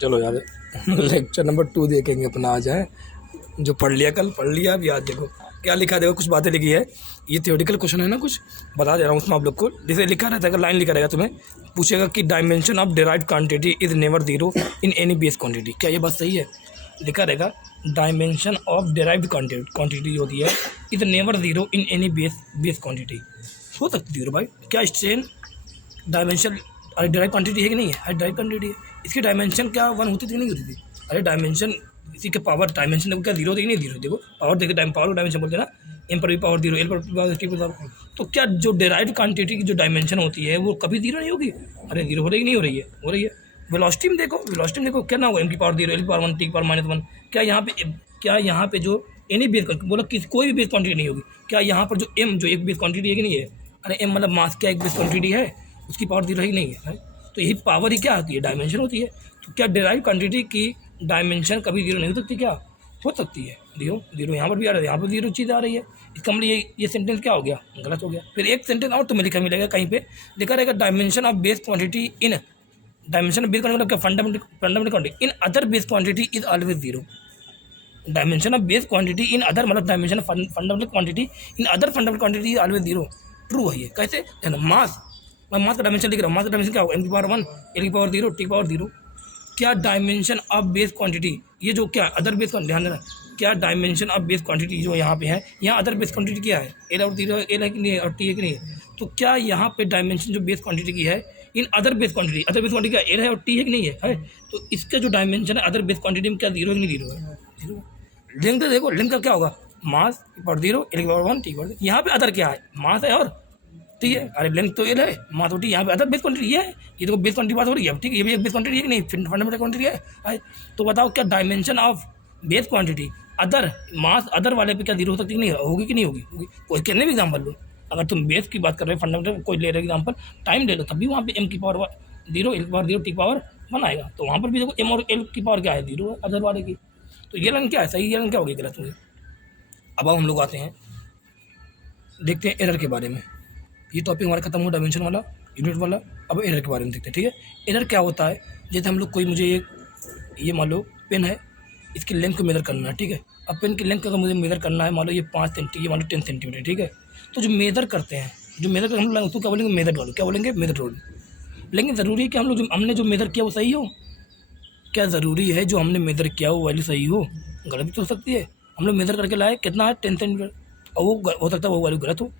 चलो यार lecture number 2 देखेंगे अपना आज है। जो पढ़ लिया कल पढ़ लिया, अब याद देखो क्या लिखा है। देखो कुछ बातें लिखी है, ये थियोरेटिकल क्वेश्चन है ना, कुछ बता दे रहा हूँ उसमें आप लोग को। जैसे लिखा रहता है, लाइन लिखा रहेगा, तुम्हें पूछेगा कि dimension of derived quantity is never zero in any base quantity. क्या ये बात सही है? लिखा रहेगा डायमेंशन ऑफ डिराइव्ड क्वांटिटी होती है is never zero in any base quantity. हो सकती जीरो भाई? क्या स्ट्रेन डायमेंशन, अरे डिराइव क्वांटिटी है कि नहीं है? अरे डिराइव क्वांटिटी है, इसकी डायमेंशन क्या 1 होती थी कि नहीं होती थी? अरे डायमेंशन इसी के पावर डायमेंशन देखो क्या जीरो थी कि नहीं जीरो? देखो पावर देखो, टाइम पावर डायमेंशन बोलते हैं ना, एम पर भी पावर जीरो, एल पर पावर टी पर पावर। तो क्या जो डिराइव्ड क्वांटिटी की जो डायमेंशन होती है वो कभी जीरो नहीं होगी? अरे जीरो हो रही नहीं हो रही है? हो रही है। वेलोसिटी में देखो, वेलोसिटी में देखो क्या ना होगा, एम की पावर जीरो, एल की पावर 1, टी की पावर -1। क्या यहाँ पे जो एनी बेस बोला कि कोई भी बेस क्वांटिटी नहीं होगी? क्या यहाँ पर जो एम जो एक बेस क्वांटिटी है कि नहीं है? अरे एम मतलब मास, क्या एक बेस क्वांटिटी है? उसकी पावर जीरो ही नहीं है। तो यही पावर ही क्या होती है? डायमेंशन होती है। तो क्या डिराइव क्वांटिटी की डायमेंशन कभी जीरो नहीं हो सकती? क्या हो सकती है? जीरो जीरो यहाँ पर भी आ रहा है, यहाँ पर जीरो चीज़ आ रही है। इसका मतलब ये सेंटेंस क्या हो गया? गलत हो गया। फिर एक सेंटेंस और तुम्हें लिखा मिलेगा कहीं पे, लिखा रहेगा dimension of base quantity in dimension of base quantity मतलब क्या? Fundamental quantity in other base quantity is always zero. Dimension of base quantity in other मतलब dimension of fundamental quantity in other fundamental quantity is always zero. True है ये। कैसे? मास, मैं मास का dimension लिख रहा हूँ। मास का डायमेंशन क्या होगा? एम की पावर 1, एल की पावर 0, टी की पावर 0। क्या डायमेंशन ऑफ बेस क्वांटिटी, ये जो क्या अदर बेस क्वांटिटी, ध्यान देना, क्या डायमेंशन ऑफ बेस क्वांटिटी जो यहाँ पे है, यहाँ अदर बेस क्वांटिटी क्या है? एल और 0, एल है कि नहीं है और टी है कि नहीं है? तो क्या यहाँ पे डायमेंशन जो बेस क्वांटिटी की है इन other base quantity, other base quantity क्या एल है और टी है कि नहीं है? तो इसका जो डायमेंशन है अदर बेस क्वांटिटी में क्या जीरो है कि नहीं? जीरो है। जीरो। लिंक तो देखो, लिंक का क्या होगा? मास की पावर 0, एल की पावर 1, टी की पावर 0। यहाँ पे अदर क्या है? मास है और ठीक है। अरे लेंथ तो एल है, मास तो टी। यहाँ पे अदर बेस क्वांटिटी ये है, ये तो बेस क्वांटिटी बात हो रही है। ठीक है, ये भी एक बेस क्वांटिटी है कि नहीं? फंडामेंटल क्वांटिटी है। तो बताओ क्या dimension of base quantity other mass other वाले पे क्या जीरो हो सकती है? नहीं होगी कि नहीं होगी? होगी। कोई कहने भी एग्जाम्पल लो, अगर तुम बेस की बात कर रहे हो, फंडामेंटल कोई ले रहे एग्जाम्पल, टाइम ले लो, तब भी वहाँ पे एम की पावर 0, एल की पावर 0, टी की पावर 1 आएगा। तो वहाँ पर भी देखो एम और एल की पावर क्या है? 0 है अदर वाले की। तो ये रंग क्या है? सही ये रंग क्या होगी? गलत होगी। अब हम लोग आते हैं, देखते हैं एरर के बारे में। ये टॉपिक हमारा खत्म हुआ डायमेंशन वाला, यूनिट वाला। अब एरर के बारे में देखते हैं, ठीक है। एरर क्या होता है? जैसे हम लोग कोई, मुझे ये मान लो पेन है, इसकी लेंथ को मेज़र करना है, ठीक है। अब पेन की लेंथ अगर मुझे मेज़र करना है, मान लो ये 5 सेंटी, ये मान लो 10 सेंटीमीटर, ठीक है। तो जो मेज़र करते हैं, जो मेज़र कर हम लोग उसको क्या बोलेंगे? मेथड वालों। क्या बोलेंगे? मेथड वालों। लेकिन ज़रूरी है कि हम लोग जो हमने जो मेज़र किया वो सही हो? क्या ज़रूरी है जो हमने मेज़र किया वो वैल्यू सही हो? गलत भी तो हो सकती है। हम लोग मेज़र करके लाए कितना है? 10 सेंटीमीटर, और वो हो सकता है वो वैल्यू गलत हो।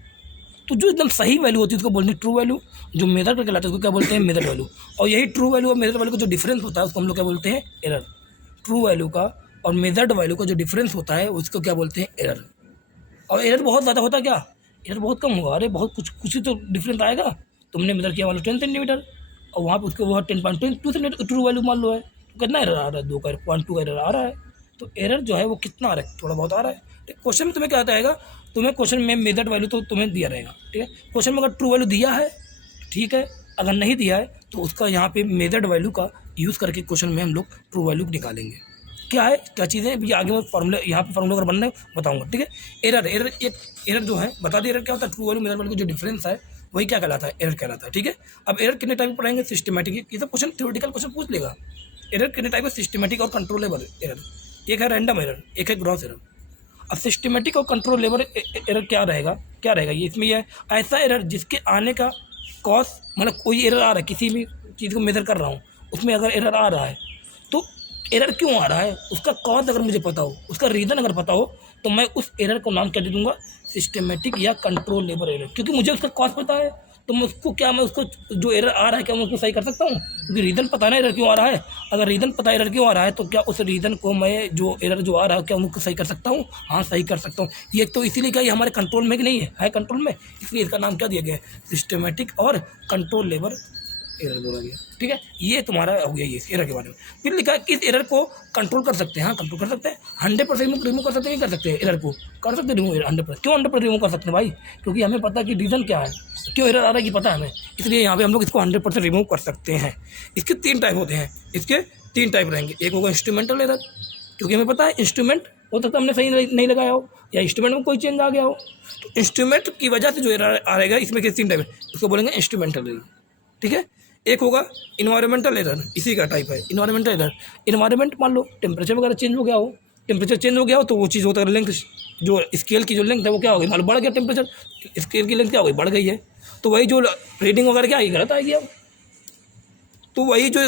तो जो एकदम सही वैल्यू होती है उसको बोलते हैं ट्रू वैल्यू। जो मेथड करके लाते हैं उसको क्या बोलते हैं? Method value. और यही ट्रू वैल्यू और मेथड वैल्यू का जो डिफरेंस होता है उसको हम लोग क्या बोलते हैं? एरर। ट्रू वैल्यू का और मेथड वैल्यू का जो डिफरेंस होता है उसको क्या बोलते हैं? एरर। और एरर बहुत ज़्यादा होता है क्या? एरर बहुत कम होगा। अरे बहुत कुछ ही तो डिफरेंस आएगा। तुमने मेजर किया मान लो 10 सेंटीमीटर और वहाँ पे उसके वो 10.2 सेंटीमीटर ट्रू वैल्यू मान लो है, तो कितना एरर आ रहा है? 2.2 का एरर आ रहा है। तो एरर जो है वो कितना आ रहा है? थोड़ा बहुत आ रहा है। क्वेश्चन में तुम्हें क्या आता है? तुम्हें क्वेश्चन में मेथड वैल्यू तो तुम्हें दिया रहेगा, ठीक है। क्वेश्चन में अगर ट्रू वैल्यू दिया है ठीक है, अगर नहीं दिया है तो उसका यहाँ पे मेथड वैल्यू का यूज़ करके क्वेश्चन में हम लोग ट्रू वैल्यू निकालेंगे। क्या है, क्या चीज़ें ये आगे मैं फॉर्मूले, यहाँ पे फॉर्मूला अगर बनना बताऊँगा, ठीक है। एरर जो है बता दें, एरर क्या होता है? ट्रू वैल्यू मेथड वैल्यू का जो डिफरेंस है वही क्या कहलाता है? एरर कहलाता है, ठीक है। अब एरर कितने टाइप पढ़ेंगे? सिस्टमेटिक। ये सब क्वेश्चन थ्योरेटिकल क्वेश्चन पूछ लेगा। एरर कितने टाइप है? सिस्टमेटिक और कंट्रोलेबल एरर। एक है रैंडम एरर, एक है ग्रॉस एरर। अब सिस्टमेटिक और कंट्रोलेबल एरर क्या रहेगा ये? इसमें यह ऐसा एरर जिसके आने का कॉज, मतलब कोई एरर आ रहा है, किसी भी चीज़ को मेजर कर रहा हूँ उसमें अगर एरर आ रहा है तो एरर क्यों आ रहा है उसका कॉज अगर मुझे पता हो, उसका रीज़न अगर पता हो, तो मैं उस एरर को नाम क्या दे दूँगा? सिस्टमेटिक या कंट्रोलेबल एरर। क्योंकि मुझे उसका कॉज पता है तो मैं उसको जो एरर आ रहा है क्या मैं उसको सही कर सकता हूँ? क्योंकि रीज़न पता है ना एरर क्यों आ रहा है। अगर रीज़न पता है एरर क्यों आ रहा है तो क्या उस रीज़न को मैं जो एरर जो आ रहा है क्या मैं उसको सही कर सकता हूँ? हाँ, सही कर सकता हूँ। ये तो इसीलिए क्या ये हमारे कंट्रोल में कि नहीं है कंट्रोल में, इसलिए इसका नाम क्या दिया गया है? सिस्टमेटिक और कंट्रोलेबल एरर बोला गया, ठीक है। ये तुम्हारा हो गया ये एरर के बारे में। फिर लिखा है किस एरर को कंट्रोल कर सकते हैं? हाँ, कंट्रोल कर सकते हैं। 100% रिमूव कर सकते हैं, नहीं कर सकते? एरर को कर सकते हैं रिमूव 100%। क्यों 100% रिमूव कर सकते हैं भाई? क्योंकि हमें पता है कि रीज़न क्या है, क्यों एरर आ रहा है कि पता है हमें, इसलिए यहाँ पे हम लोग इसको 100% रिमूव कर सकते हैं। इसके 3 टाइप होते हैं, इसके 3 टाइप रहेंगे। एक होगा इंस्ट्रूमेंटल एरर, क्योंकि हमें पता है इंस्ट्रूमेंट हो सकता है हमने सही नहीं लगाया हो या इंस्ट्रूमेंट में कोई चेंज आ गया हो, तो इंस्ट्रूमेंट की वजह से जो एरर आ रहेगा इसमें के 3 टाइप है, उसको बोलेंगे इंस्ट्रूमेंटल एरर, ठीक है। एक होगा इन्वायरमेंटल एरर, इसी का टाइप है इन्वायरमेंटल एरर। इन्वायरमेंट मान लो टेम्परेचर वगैरह चेंज हो गया हो, टेम्परेचर चेंज हो गया हो तो वो चीज़ होता है लेंथ, जो स्केल की जो लेंथ है वो क्या हो गई, मान लो बढ़ गया टेम्परेचर, स्केल की लेंथ क्या हो गई, बढ़ गई है, तो वही जो रीडिंग वगैरह क्या आएगी, गलत आएगी अब। तो वही जो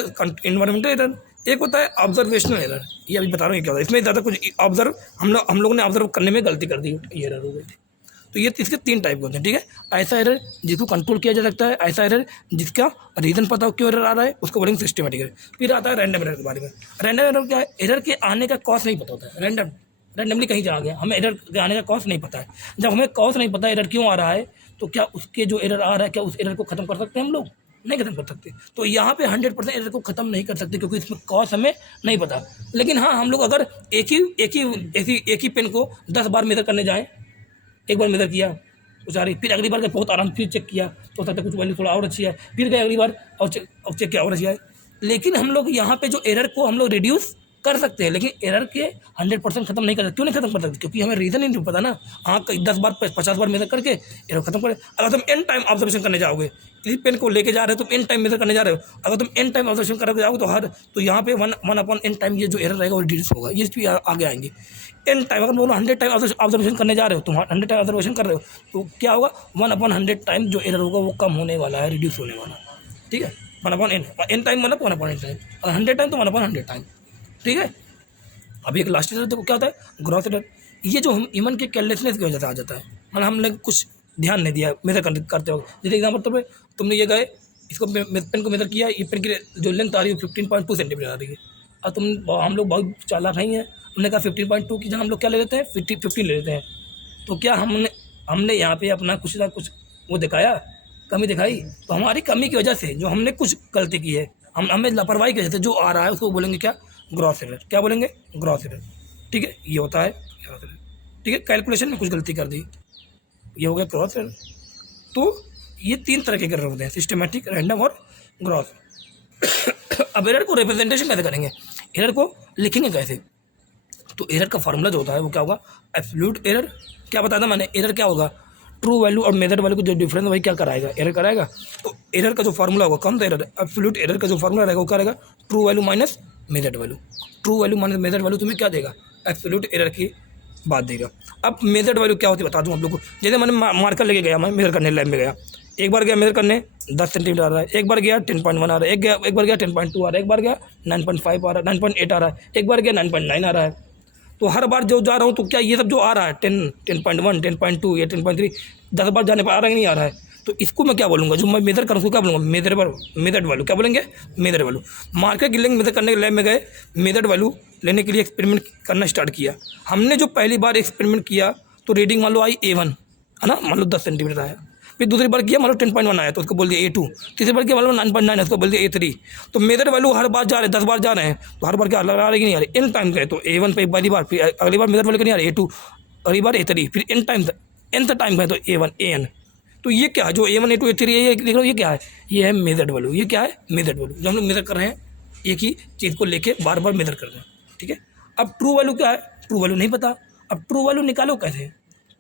इन्वायरमेंटल एरर। एक होता है ऑब्जर्वेशनल एरर, ये अभी बता रहा हूँ ये क्या होता है। इसमें ज़्यादा कुछ ऑब्जर्व हम लोगों ने ऑब्जर्व करने में गलती कर दी, ये एरर हो गई थी। तो ये इसके 3 टाइप के होते हैं, ठीक है। ऐसा एरर जिसको कंट्रोल किया जा सकता है, ऐसा एरर जिसका रीज़न पता हो क्यों एरर आ रहा है, उसको बोलेंगे सिस्टमेटिक एरर। फिर आता है रैंडम एरर के बारे में। रैंडम एरर क्या है, एरर के आने का कॉज नहीं पता होता है, रैंडमली कहीं चला गया, हमें एरर के आने का कॉज नहीं पता है। जब हमें कॉज नहीं पता एरर क्यों आ रहा है, तो क्या उसके जो एरर आ रहा है क्या उस एरर को खत्म कर सकते हैं हम लोग, नहीं खत्म कर सकते। तो यहाँ पे 100% एरर को खत्म नहीं कर सकते क्योंकि इसमें कॉज हमें नहीं पता। लेकिन हाँ, हम लोग अगर एक ही पेन को 10 बार मेजर करने जाएँ, एक बार मेजर किया कुछ आ रही, फिर अगली बार गए बहुत आराम, फिर चेक किया तो होता है कुछ वैल्यू थोड़ा और अच्छी है, फिर गए अगली बार और चेक किया और अच्छी है। लेकिन हम लोग यहाँ पे जो एरर को हम लोग रिड्यूस कर सकते हैं, लेकिन एरर के 100% खत्म नहीं कर सकते। क्यों नहीं खत्म कर सकते, क्योंकि हमें रीज़न ही नहीं पता ना। हाँ, 10 बार 50 बार मेजर करके एरर खत्म करें। अगर तुम एन टाइम ऑब्जर्वेशन करने जाओगे, इसी पेन को लेके जा रहे हो, तुम एन टाइम मेजर करने जा रहे हो, अगर तुम एन टाइम ऑब्जर्वेशन करके जाओगे तो यहाँ पे 1/n टाइम ये जो एरर रहेगा वो रिड्यूस होगा, ये भी आगे आएंगे। एन टाइम अगर बोलो 100 टाइम ऑब्जर्वेशन करने जा रहे हो, तुम 100 टाइम ऑब्जर्वेशन कर रहे हो, तो क्या होगा 1/100 टाइम जो एरर होगा वो कम होने वाला है, रिड्यूस होने वाला है, ठीक है। 1/n टाइम मतलब 1/n टाइम, और 100 टाइम तो 1/100 टाइम, ठीक है। अभी एक लास्ट एरर देखो क्या होता है, ग्रॉस एरर। ये जो हम ह्यूमन के केयरलेसनेस की वजह से आ जाता है, मतलब हमने कुछ ध्यान नहीं दिया मेजर करते हो। जैसे एग्जाम्पल तौर पर तुमने ये गए इसको पेन को मेजर किया, ये पेन की जो लेंथ आ रही है 15.2 सेंटीमीटर आ रही है, और हम लोग बहुत चालाक नहीं है, हमने कहा 15.2 की जगह हम लोग क्या ले लेते हैं, 15 ले लेते हैं। तो क्या हमने यहाँ पे अपना कुछ ना कुछ वो दिखाया, कमी दिखाई। तो हमारी कमी की वजह से जो हमने कुछ गलती की है, हमें लापरवाही की वजह से जो आ रहा है उसको बोलेंगे क्या, ग्रॉस एरर। क्या बोलेंगे, ग्रॉस एरर, ठीक है। ये होता है ग्रॉस एरर, ठीक है। कैलकुलेशन में कुछ गलती कर दी, ये हो गया ग्रॉस एरर। तो ये 3 तरह के एरर होते हैं, सिस्टमेटिक, रैंडम और ग्रॉस। अब एरर को रिप्रेजेंटेशन कैसे करेंगे, एरर को लिखेंगे कैसे। तो एरर का फार्मूला जो होता है वो क्या होगा, एब्सोल्यूट एरर। क्या बताया था मैंने, एरर क्या होगा, ट्रू वैल्यू और मेथड वैल्यू को जो डिफरेंस वही क्या कराएगा, एरर कराएगा। तो एरर का जो फार्मूला होगा, कौन सा एरर, एब्सोल्यूट एरर का जो फार्मूला रहेगा वो क्या रहेगा, true value minus method value. True value minus method value तुम्हें क्या देगा, एब्सोल्यूट एरर की बात देगा। अब मेथड वैल्यू क्या होती है बता दूं आप लोग को। जैसे मैंने मार्कर लेके गया, मैं मेजर करने लैब में गया, एक बार गया मेजर करने 10 सेंटीमीटर आ रहा है, एक बार गया 10.1 आ रहा है, एक बार गया 10.2 आ रहा है, एक बार गया 9.5 आ रहा है, 9.8 आ रहा है, एक बार गया 9.9 आ रहा है। तो हर बार जो जा रहा हूँ तो क्या ये सब जो आ रहा है 10.1 10.2 या 10.3 10 बार जाने पर आ रहा है कि नहीं आ रहा है। तो इसको मैं क्या बोलूँगा, जो मैं मेजर करूँ उसको क्या बोलूँगा, मेथड वैल्यू। क्या बोलेंगे, मेथड वैल्यू। मार्कर की लेंथ मेजर करने के लैब में गए, मेथड वैल्यू लेने के लिए एक्सपेरिमेंट करना स्टार्ट किया। हमने जो पहली बार एक्सपेरिमेंट किया तो रीडिंग मान लो आई A1 है ना, मान लो 10 सेंटीमीटर आया। फिर दूसरी बार किया मान लो 10.1 आया तो उसको बोल दिया A2। तीसरी बार किया मान लो 9.9 है, उसको बोल दिया A3। तो मेथड वैल्यू हर बार जा रहे हैं, 10 बार जा रहे हैं, तो हर बार क्या अलग आ रही नहीं आ रही। इन टाइम गए तो A1 पे एक बार, फिर अगली बार मेथड वैल्यू नहीं आ रही A2, अगली बार A3, फिर इन टाइम nth टाइम गए तो A1 AN। तो ये क्या है, जो A1 A2 A3 ये देख लो, ये क्या है, ये है मेथड वैल्यू। ये क्या है, मेथड वैल्यू, जो हम लोग मेजर कर रहे हैं, एक ही चीज़ को लेके बार बार मेजर कर रहे हैं, ठीक है। अब ट्रू वैल्यू क्या है, ट्रू वैल्यू नहीं पता। अब ट्रू वैल्यू निकालो कैसे,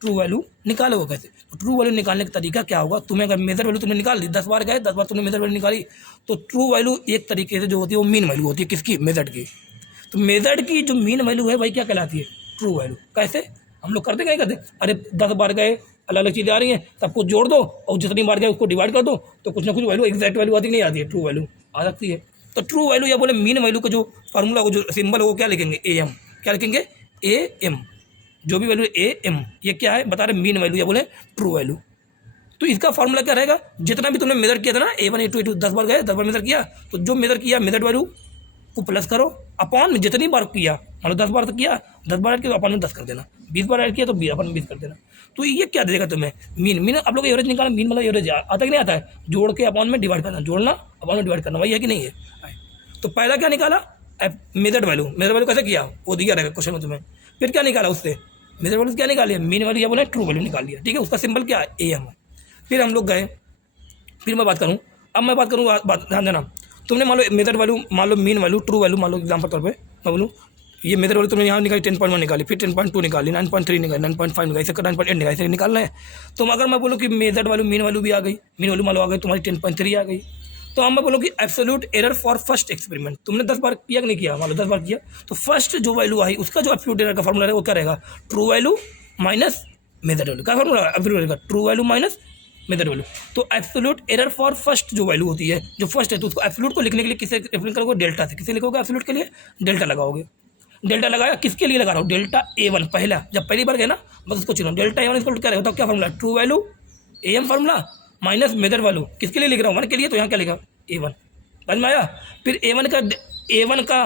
ट्रू वैल्यू निकालोगे कैसे। तो ट्रू वैल्यू निकालने का तरीका क्या होगा, तुम्हें अगर मेजर वैल्यू तुमने निकाल दी, 10 बार गए 10 बार तुमने मेजर वैल्यू निकाली, तो ट्रू वैल्यू एक तरीके से जो होती है वो मीन वैल्यू होती है, किसकी, मेथड की। तो मेथड की जो मीन वैल्यू है वही क्या कहलाती है, ट्रू वैल्यू। कैसे हम लोग करते, क्या करते, अरे 10 बार गए अलग अलग चीज़ें आ रही हैं, सबको जोड़ दो और जितनी बार गए उसको डिवाइड कर दो, तो कुछ ना कुछ वैल्यू, एग्जैक्ट वैल्यू आती नहीं आती है, ट्रू वैल्यू आ सकती है। तो ट्रू वैल्यू या बोले मीन वैल्यू का जो फार्मूला हो, जो सिंबल हो, वो क्या लिखेंगे, AM। क्या लिखेंगे, AM। जो भी वैल्यू AM, ये क्या है बता रहे, मीन वैल्यू या बोले ट्रू वैल्यू। तो इसका फार्मूला क्या रहेगा, जितना भी तुमने मेजर किया था ना, A1 A2 A2 10 बार गए 10 बार मेजर किया, तो जो मेजर किया मेथड वैल्यू को प्लस करो अपॉन में जितनी बार किया, मतलब 10 बार तक किया, 10 बार ऐड किया तो अपॉन में 10 कर देना, 20 बार ऐड किया तो अपॉन में 20 कर देना। तो ये क्या देगा तुम्हें, मीन। आप लोग एवरेज निकालें, मीन मतलब एवरेज आता कि नहीं आता है, जोड़ के अपॉन में डिवाइड करना, जोड़ना अपॉन में डिवाइड करना, वही है कि नहीं है। तो पहला क्या निकाला, मेथड वैल्यू कैसे किया वो दिया रहेगा क्वेश्चन में तुम्हें। फिर क्या निकाला उससे, मेथड वैल्यू क्या निकाली, मीन वैल्यू या बोले ट्रू वैल्यू निकाल लिया, ठीक है। उसका सिंबल क्या है, AM है। फिर हम लोग गए, फिर मैं बात करूँ, अब मैं बात करूँ, ध्यान देना, तुमने मान लो मेथड वैल्यू, मान लो मीन वैल्यू, ट्रू वैल्यू, मान लो एग्जाम्पल तौर पे मैं बोलूँ, ये मेथड वैल्यू तुमने यहाँ निकाली 10.1 निकाली, फिर 10.2 निकाली, 9.3 निकाली, 9.5 निकाली, इससे 9.8 निकाली, ऐसे निकालना है। तो अगर मैं बोलूँ कि मेथड वैल्यू मीन वैल्यू भी आ गई, मीन वैल्यू मान लो आ गई तुम्हारी 10.3 आ गई, तो हम मैं बोलूँ कि absolute error for first experiment तुमने 10 बार किया कि नहीं किया, मान लो 10 बार किया, तो फर्स्ट जो वैल्यू आई उसका जो एब्सोल्यूट एरर का फॉर्मूला है वो क्या रहेगा, true value minus method value. क्या फॉर्मूला है एब्सोल्यूट एरर का, true value minus method value. तो एब्सोल्यूट एरर फॉर फर्स्ट जो वैल्यू होती है, जो फर्स्ट है, तो उसको एब्सोल्यूट को लिखने के लिए किससे रिप्रेजेंट करोगे, डेल्टा से। किसे लिखोगे एब्सोल्यूट के लिए, डेल्टा लगाओगे। डेल्टा लगाया किसके लिए लगा रहा हूँ, डेल्टा A1 पहला, जब पहली बार गए ना बस उसको चुनो, डेल्टा A1 इसको क्या रहेगा, क्या formula, true value AM formula minus method value. किसके लिए लिख रहा हूँ, 1 के लिए, तो यहाँ क्या लिखा A1, समझ में आया। फिर A1 का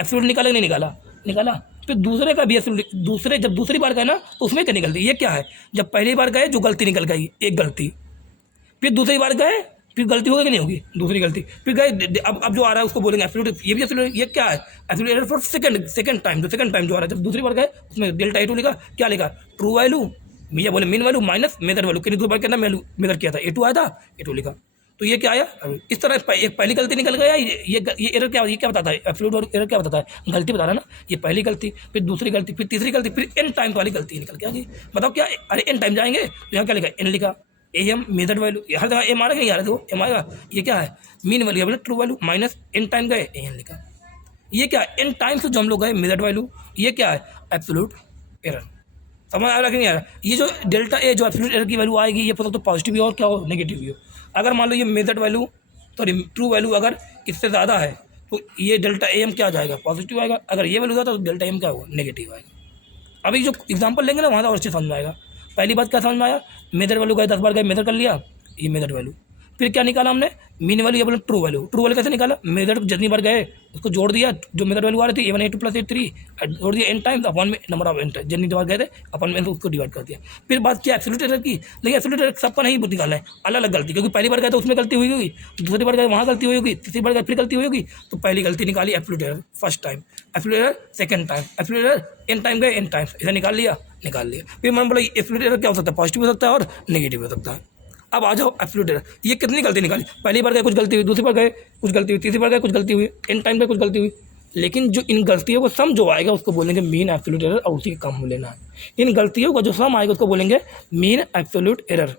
एब्सोल्यूट निकाला नहीं निकाला, निकाला। फिर दूसरे का भी एब्सोल्यूट, दूसरे जब दूसरी बार गए ना तो उसमें क्या निकलती, ये क्या है, जब पहली बार गए जो गलती निकल गई एक गलती, फिर दूसरी बार गए फिर गलती होगी कि नहीं होगी, दूसरी गलती, फिर गए अब जो आ रहा है उसको बोलेंगे एब्सोल्यूट, ये भी एब्सोल्यूट, ये क्या है absolute error for second time, जो सेकंड टाइम जो आ रहा है, जब दूसरी बार गए उसमें डेल्टा A2 लिखा, क्या लिखा, ट्रू वैल्यू, भैया बोले mean value minus method value, कितनी दूसरी बार कितना मेथड किया था, A2 आया था, A2 लिखा। तो ये क्या आया, इस तरह एक पहली गलती निकल गया, ये एरर क्या, ये क्या बताता है एब्सोल्यूट एरर, क्या बताता है, गलती बता रहा है ना, ये पहली गलती, फिर दूसरी गलती, फिर तीसरी गलती, फिर एन टाइम वाली गलती निकल के आ गई। बताओ क्या, अरे एन टाइम जाएंगे तो यहाँ क्या लिखा, एन लिखा, AM मेथड वैल्यू, हर जगह एम आ रहा है, नहीं आ रहा है, एम आएगा, ये क्या है मीन वैल्यू, बोले true value minus n time गए एन लिखा, ये क्या है एन टाइम से जो हम लोग गए मेथड वैल्यू, ये क्या है एब्सोल्यूट एरर। समझ आ रहा कि नहीं आ रहा, ये जो डेल्टा A जो एब्सोल्यूट एरर की वैल्यू आएगी, ये पता तो पॉजिटिव भी हो और क्या हो नेगेटिव भी हो। अगर मान लो ये method value sorry true value अगर इससे ज़्यादा है तो ये डेल्टा AM क्या आ जाएगा, पॉजिटिव आएगा। अगर ये वैल्यू ज़्यादा तो डेल्टा AM क्या होगा, नेगेटिव आएगा। अभी जो एग्जाम्पल लेंगे ना वहाँ और अच्छे समझ में आएगा। पहली बात क्या समझ में आया, मेथड वैल्यू गए 10 बार गए मेथड कर लिया, ये मेथड वैल्यू, फिर क्या निकाला हमने मीन वैल्यू, ये बोले ट्रू वैल्यू, ट्रू वैल्यू कैसे निकाला, मेथड जितनी बार गए उसको जोड़ दिया, जो मेथड वैल्यू आ रही थी A1 A2 + A3 जोड़ दिया एन टाइम, अपॉन में नंबर ऑफ एन टाइम, जितनी बार गए थे अपन में उसको डिवाइड कर दिया। फिर बात किया एब्सोल्यूट एरर की, लेकिन एब्सोल्यूट एरर सबका नहीं निकाला है, अलग अलग गलती, क्योंकि पहली बार गए तो उसमें गलती हुई होगी, दूसरी बार गए वहाँ गलती हुई होगी, तीसरी बार गए फिर गलती हुई होगी, तो पहली गलती निकाली absolute error first time, absolute error second time, absolute error n time गए एन टाइम, इसे निकाल लिया। फिर मैंने बोला एब्सोल्यूट एरर क्या हो सकता है, पॉजिटिव हो सकता है और नेगेटिव हो सकता है। अब आ जाओ एब्सोल्यूट एरर, ये कितनी गलती निकाली, पहली बार गए कुछ गलती हुई, दूसरी बार गए कुछ गलती हुई, तीसरी बार गए कुछ गलती हुई, एन टाइम गए कुछ गलती हुई, लेकिन जो इन गलतियों को सम जो आएगा उसको बोलेंगे मीन एब्सोल्यूट एरर और उसी का काम लेना है। इन गलतियों का जो सम आएगा उसको बोलेंगे मीन एब्सोल्यूट एरर,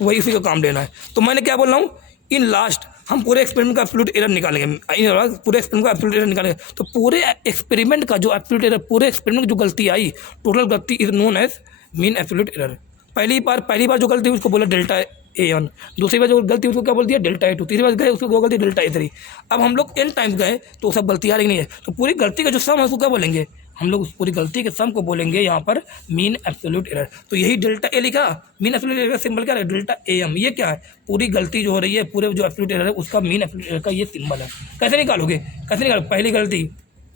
वही उसी का काम लेना है। तो मैंने क्या बोल रहा हूँ, इन लास्ट हम पूरे एक्सपेरिमेंट का एब्सोल्यूट एरर निकालेंगे, पूरे एक्सपेरिमेंट का एब्सोल्यूट एरर निकालेंगे, तो पूरे एक्सपेरिमेंट का जो एब्सोल्यूट एरर, पूरे एक्सपेरिमेंट जो गलती आई, टोटल गलती is known as mean absolute error. पहली बार जो गलती हुई उसको बोला डेल्टा A1, दूसरी बार जो गलती उसको क्या बोल दिया डेल्टा A2, तीसरी बार गए उसको वो गलती डेल्टा A3। अब हम लोग एन टाइम्स गए तो सब गलती आ रही नहीं है, तो पूरी गलती का जो सम है उसको क्या बोलेंगे, हम लोग उस पूरी गलती के सम को बोलेंगे यहाँ पर मीन एब्सोल्यूट एरर। तो यही डेल्टा A लिखा, मीन एब्सोल्यूट एरर का सिंबल क्या है, डेल्टा AM, ये क्या है पूरी गलती जो हो रही है, पूरे जो एब्सोल्यूट एरर है उसका मीन एब्सोल्यूट एरर का ये सिंबल है। कैसे निकालोगे, कैसे निकालो, पहली गलती,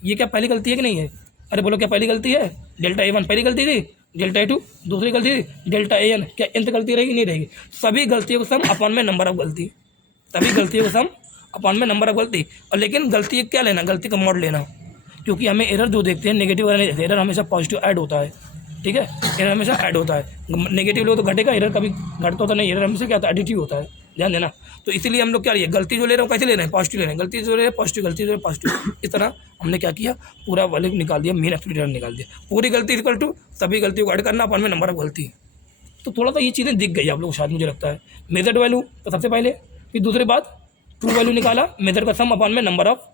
ये क्या पहली गलती है कि नहीं है, अरे बोलो क्या पहली गलती है, डेल्टा A1 पहली गलती थी, डेल्टा A2 दूसरी गलती थी, डेल्टा AN क्या nth गलती रहेगी, नहीं रहेगी। सभी गलतियों को सम अपॉन में नंबर ऑफ गलती, सभी गलतियों को सम अपॉन में नंबर ऑफ गलती। और लेकिन गलती क्या लेना, गलती का मॉड लेना, क्योंकि हमें एरर जो देखते हैं नेगेटिव वाला नहीं देखते, एरर हमेशा पॉजिटिव ऐड होता है, ठीक है, एरर हमेशा ऐड होता है, नेगेटिव लो तो घटेगा, एरर कभी घटता तो नहीं, एरर हमेशा क्या होता है एडिटिव होता है, ध्यान देना। तो इसीलिए हम लोग क्या, गलती जो ले रहे हैं कैसे ले रहे हैं, पॉजिटिव ले रहे हैं, गलती जो ले रहे हैं पॉजिटिव, गलती जो ले रहे हैं पॉजिटिव। इस तरह हमने क्या किया, पूरा वैल्यू निकाल दिया, मीन एब्सोल्यूट एरर निकाल दिया, पूरी गलती इक्वल टू सभी गलतियों को ऐड करना अपन में नंबर ऑफ गलती। तो थोड़ा सा ये चीज़ें दिख गई आप लोग शायद, मुझे लगता है। मेथड वैल्यू तो सबसे पहले, फिर दूसरी बात ट्रू वैल्यू निकाला, मेथड का सम अपॉन में नंबर ऑफ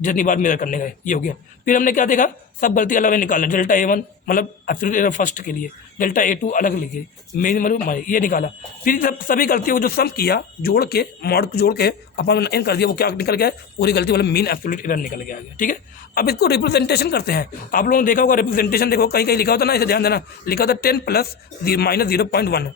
जितनी बार मेजर करने गए, ये हो गया। फिर हमने क्या देखा, सब गलती अलग निकाला, डेल्टा A1 मतलब एब्सोल्यूट एरर फर्स्ट के लिए, डेल्टा A2 अलग लिखे, मेन मतलब ये निकाला। फिर सभी गलतियों को जो सम किया जोड़ के, मॉड को जोड़ के अपन एन कर दिया, वो क्या निकल गया, पूरी गलती मतलब मीन एब्सोल्यूट एरर निकल गया, ठीक है। अब इसको रिप्रेजेंटेशन करते हैं, आप लोगों ने देखा होगा रिप्रेजेंटेशन, देखो कहीं कहीं लिखा होता ना, इसे ध्यान देना, लिखा होता 10 + -0.1,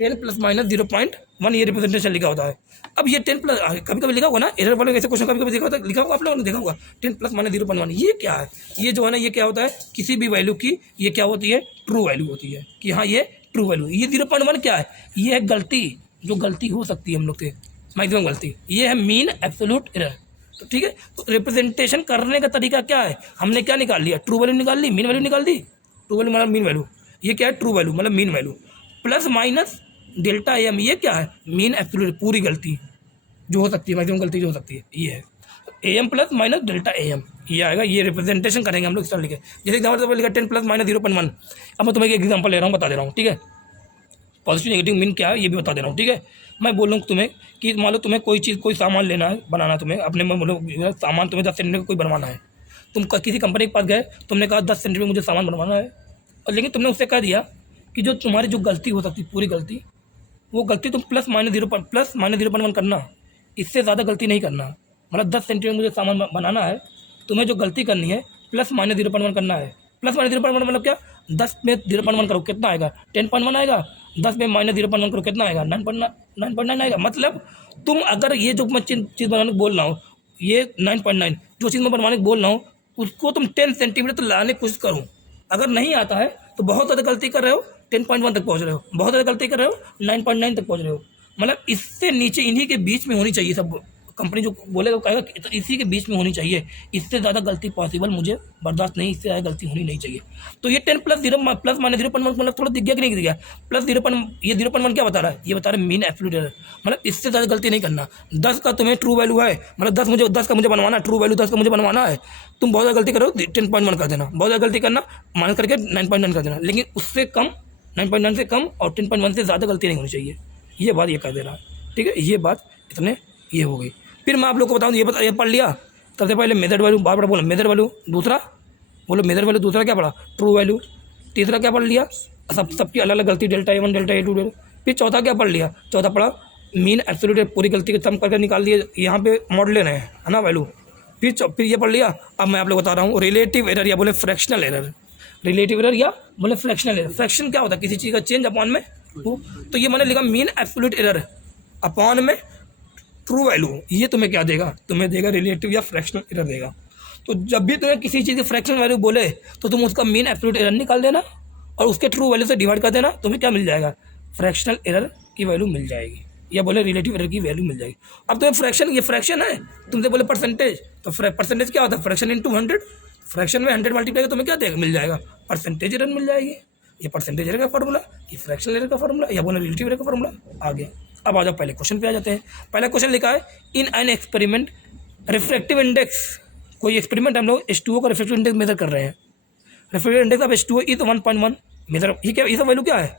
10 ± -0.1 ये रिप्रेजेंटेशन लिखा होता है। अब ये 10 प्लस कभी कभी लिखा होगा ना, एरर वाले ऐसे क्वेश्चन कभी कभी लिखा होगा, आप लोगों ने देखा होगा 10 ± -0.1, ये क्या है, ये जो है ना, ये क्या होता है, किसी भी वैल्यू की ये क्या होती है, ट्रू वैल्यू होती है, कि हाँ ये ट्रू वैल्यू। ये 0.1 क्या है, ये है गलती, जो गलती हो सकती है हम लोग से, मैक्सिमम गलती, ये है मीन एब्सोल्यूट एरर। तो ठीक है, तो रिप्रेजेंटेशन करने का तरीका क्या है, हमने क्या निकाल लिया, ट्रू वैल्यू निकाल ली, मीन वैल्यू निकाल दी, ट्रू वैल्यू मतलब मीन वैल्यू, ये क्या है ट्रू वैल्यू मतलब mean value, plus minus delta AM, ये क्या है मीन एब्सोल्यूट पूरी गलती जो हो सकती है, मैक्सिमम गलती जो हो सकती है, ये है AM plus minus delta AM, ये आएगा। ये रिप्रेजेंटेशन करेंगे हम लोग इस तरह लिखे, जैसे एग्जाम्पल लिखा 10 ± -0.1। अब मैं तुम्हें एक एग्जाम्पल ले रहा हूँ, बता दे रहा हूँ, ठीक है। पॉजिटिव नेगेटिव मीन क्या है ये भी बता दे रहा हूँ, ठीक है। मैं बोल रहा हूँ तुम्हें कि मान लो तुम्हें कोई चीज़, कोई सामान लेना है, बनाना है तुम्हें अपने में, बोलो सामान तुम्हें 10 सेंटीमीटर का कोई बनवाना है। तुम किसी कंपनी के पास गए, तुमने कहा 10 सेंटीमीटर मुझे सामान बनवाना है, और लेकिन तुमने उससे कह दिया कि जो तुम्हारी जो गलती हो सकती पूरी गलती, वो गलती तुम प्लस माइनस 0.1 करना, इससे ज़्यादा गलती नहीं करना। मतलब 10 सेंटीमीटर मुझे सामान बनाना है, तुम्हें जो गलती करनी है प्लस माइनस 0.1 करना है। प्लस माइनस 0.1 मतलब क्या, 10 में 0.1 करो कितना आएगा, 10.1 आएगा। 10 में माइनस 0.1 करो कितना आएगा, 9.9 आएगा। मतलब तुम अगर ये जो मैं चीज़ बनाने को बोल रहा हूँ, ये 9.9 जो चीज़ मैं बनवाने को बोल रहा हूँ, उसको तुम 10 सेंटीमीटर तो लाने की कोशिश करो। अगर नहीं आता है तो बहुत ज़्यादा गलती कर रहे हो, 10.1 तक पहुँच रहे हो, बहुत ज़्यादा गलती कर रहे हो, 9.9 तक पहुँच रहे हो। मतलब इससे नीचे, इन्हीं के बीच में होनी चाहिए सब। कंपनी जो बोलेगा वो कहेगा कि इसी के बीच में होनी चाहिए, इससे ज़्यादा गलती पॉसिबल मुझे बर्दाश्त नहीं, इससे ज़्यादा गलती होनी नहीं चाहिए। तो ये 10 प्लस 0 प्लस माइनस 0.1 मतलब थोड़ा दिख गया कि नहीं दिख गया। प्लस 0. ये 0.1 क्या बता रहा है, ये बता रहा है मीन एब्सोल्यूट एरर। मतलब इससे ज़्यादा गलती नहीं करना। 10 का तुम्हें ट्रू वैल्यू है, मतलब 10 का मुझे बनवाना है, ट्रू वैल्यू 10 का मुझे बनवाना है, तुम बहुत ज़्यादा गलती करो 10.1 कर देना, बहुत ज़्यादा गलती करना माइनस करके 9.9 कर देना। लेकिन उससे कम, 9.9 से कम और 10.1 से ज़्यादा गलती नहीं होनी चाहिए। ये बात ये कह दे रहा है, ठीक है। ये बात इतने ये हो गई। फिर मैं आप लोग को बताऊँ, ये पढ़ लिया। सबसे पहले मेथड वैल्यू, बार बार बोला मेथड वैल्यू। दूसरा बोलो मेथड वैल्यू, दूसरा क्या पढ़ा, ट्रू वैल्यू। तीसरा क्या पढ़ लिया, सबकी अलग अलग गलती, डेल्टा A1 डेल्टा A2। फिर चौथा क्या पढ़ लिया, चौथा पढ़ा मीन एब्सोल्यूट, पूरी गलती के सम करके निकाल दिए, यहाँ पे मॉडल है ना वैल्यू। फिर ये पढ़ लिया। अब मैं आप लोग बता रहा हूँ रिलेटिव एरर या बोले फ्रैक्शनल एरर। रिलेटिव एरर या बोले फ्रैक्शनल एरर। फ्रैक्शन क्या होता है, किसी चीज़ का चेंज अपॉन में, तो ये मैंने लिखा मीन एब्सोल्यूट एरर अपॉन में ट्रू वैल्यू। ये तुम्हें क्या देगा, तुम्हें देगा रिलेटिव या फ्रैक्शनल एरर देगा। तो जब भी तुम्हें किसी चीज़ की फ्रैक्शनल वैल्यू बोले तो तुम उसका मीन एब्सोल्यूट एरर निकाल देना और उसके ट्रू वैल्यू से डिवाइड कर देना, तुम्हें क्या मिल जाएगा, फ्रैक्शनल एरर की वैल्यू मिल जाएगी, या बोले रिलेटिव एरर की वैल्यू मिल जाएगी। अब तुम्हें फ्रैक्शन, ये फ्रैक्शन है, तुमसे बोले परसेंटेज, तो परसेंटेज क्या होता है, फ्रैक्शन इंटू 100। फ्रैक्शन में 100 मल्टीप्लाई तुम्हें क्या देगा, मिल जाएगा परसेंटेज एरर मिल जाएगी। ये परसेंटेज एरर का फॉर्मूला, ये फ्रैक्शनल एरर का फॉर्मूला, या बोले रिलेटिव एरर का फॉर्मूला आ गया। अब आ जाओ पहले क्वेश्चन पे आ जाते हैं। पहला क्वेश्चन लिखा है in an experiment refractive index. कोई एक्सपेरिमेंट हम लोग H2O का रिफ्रैक्टिव इंडेक्स मेजर कर रहे हैं। Refractive index of H2O is 1.1 measure. ये क्या, ये सब वैल्यू क्या है,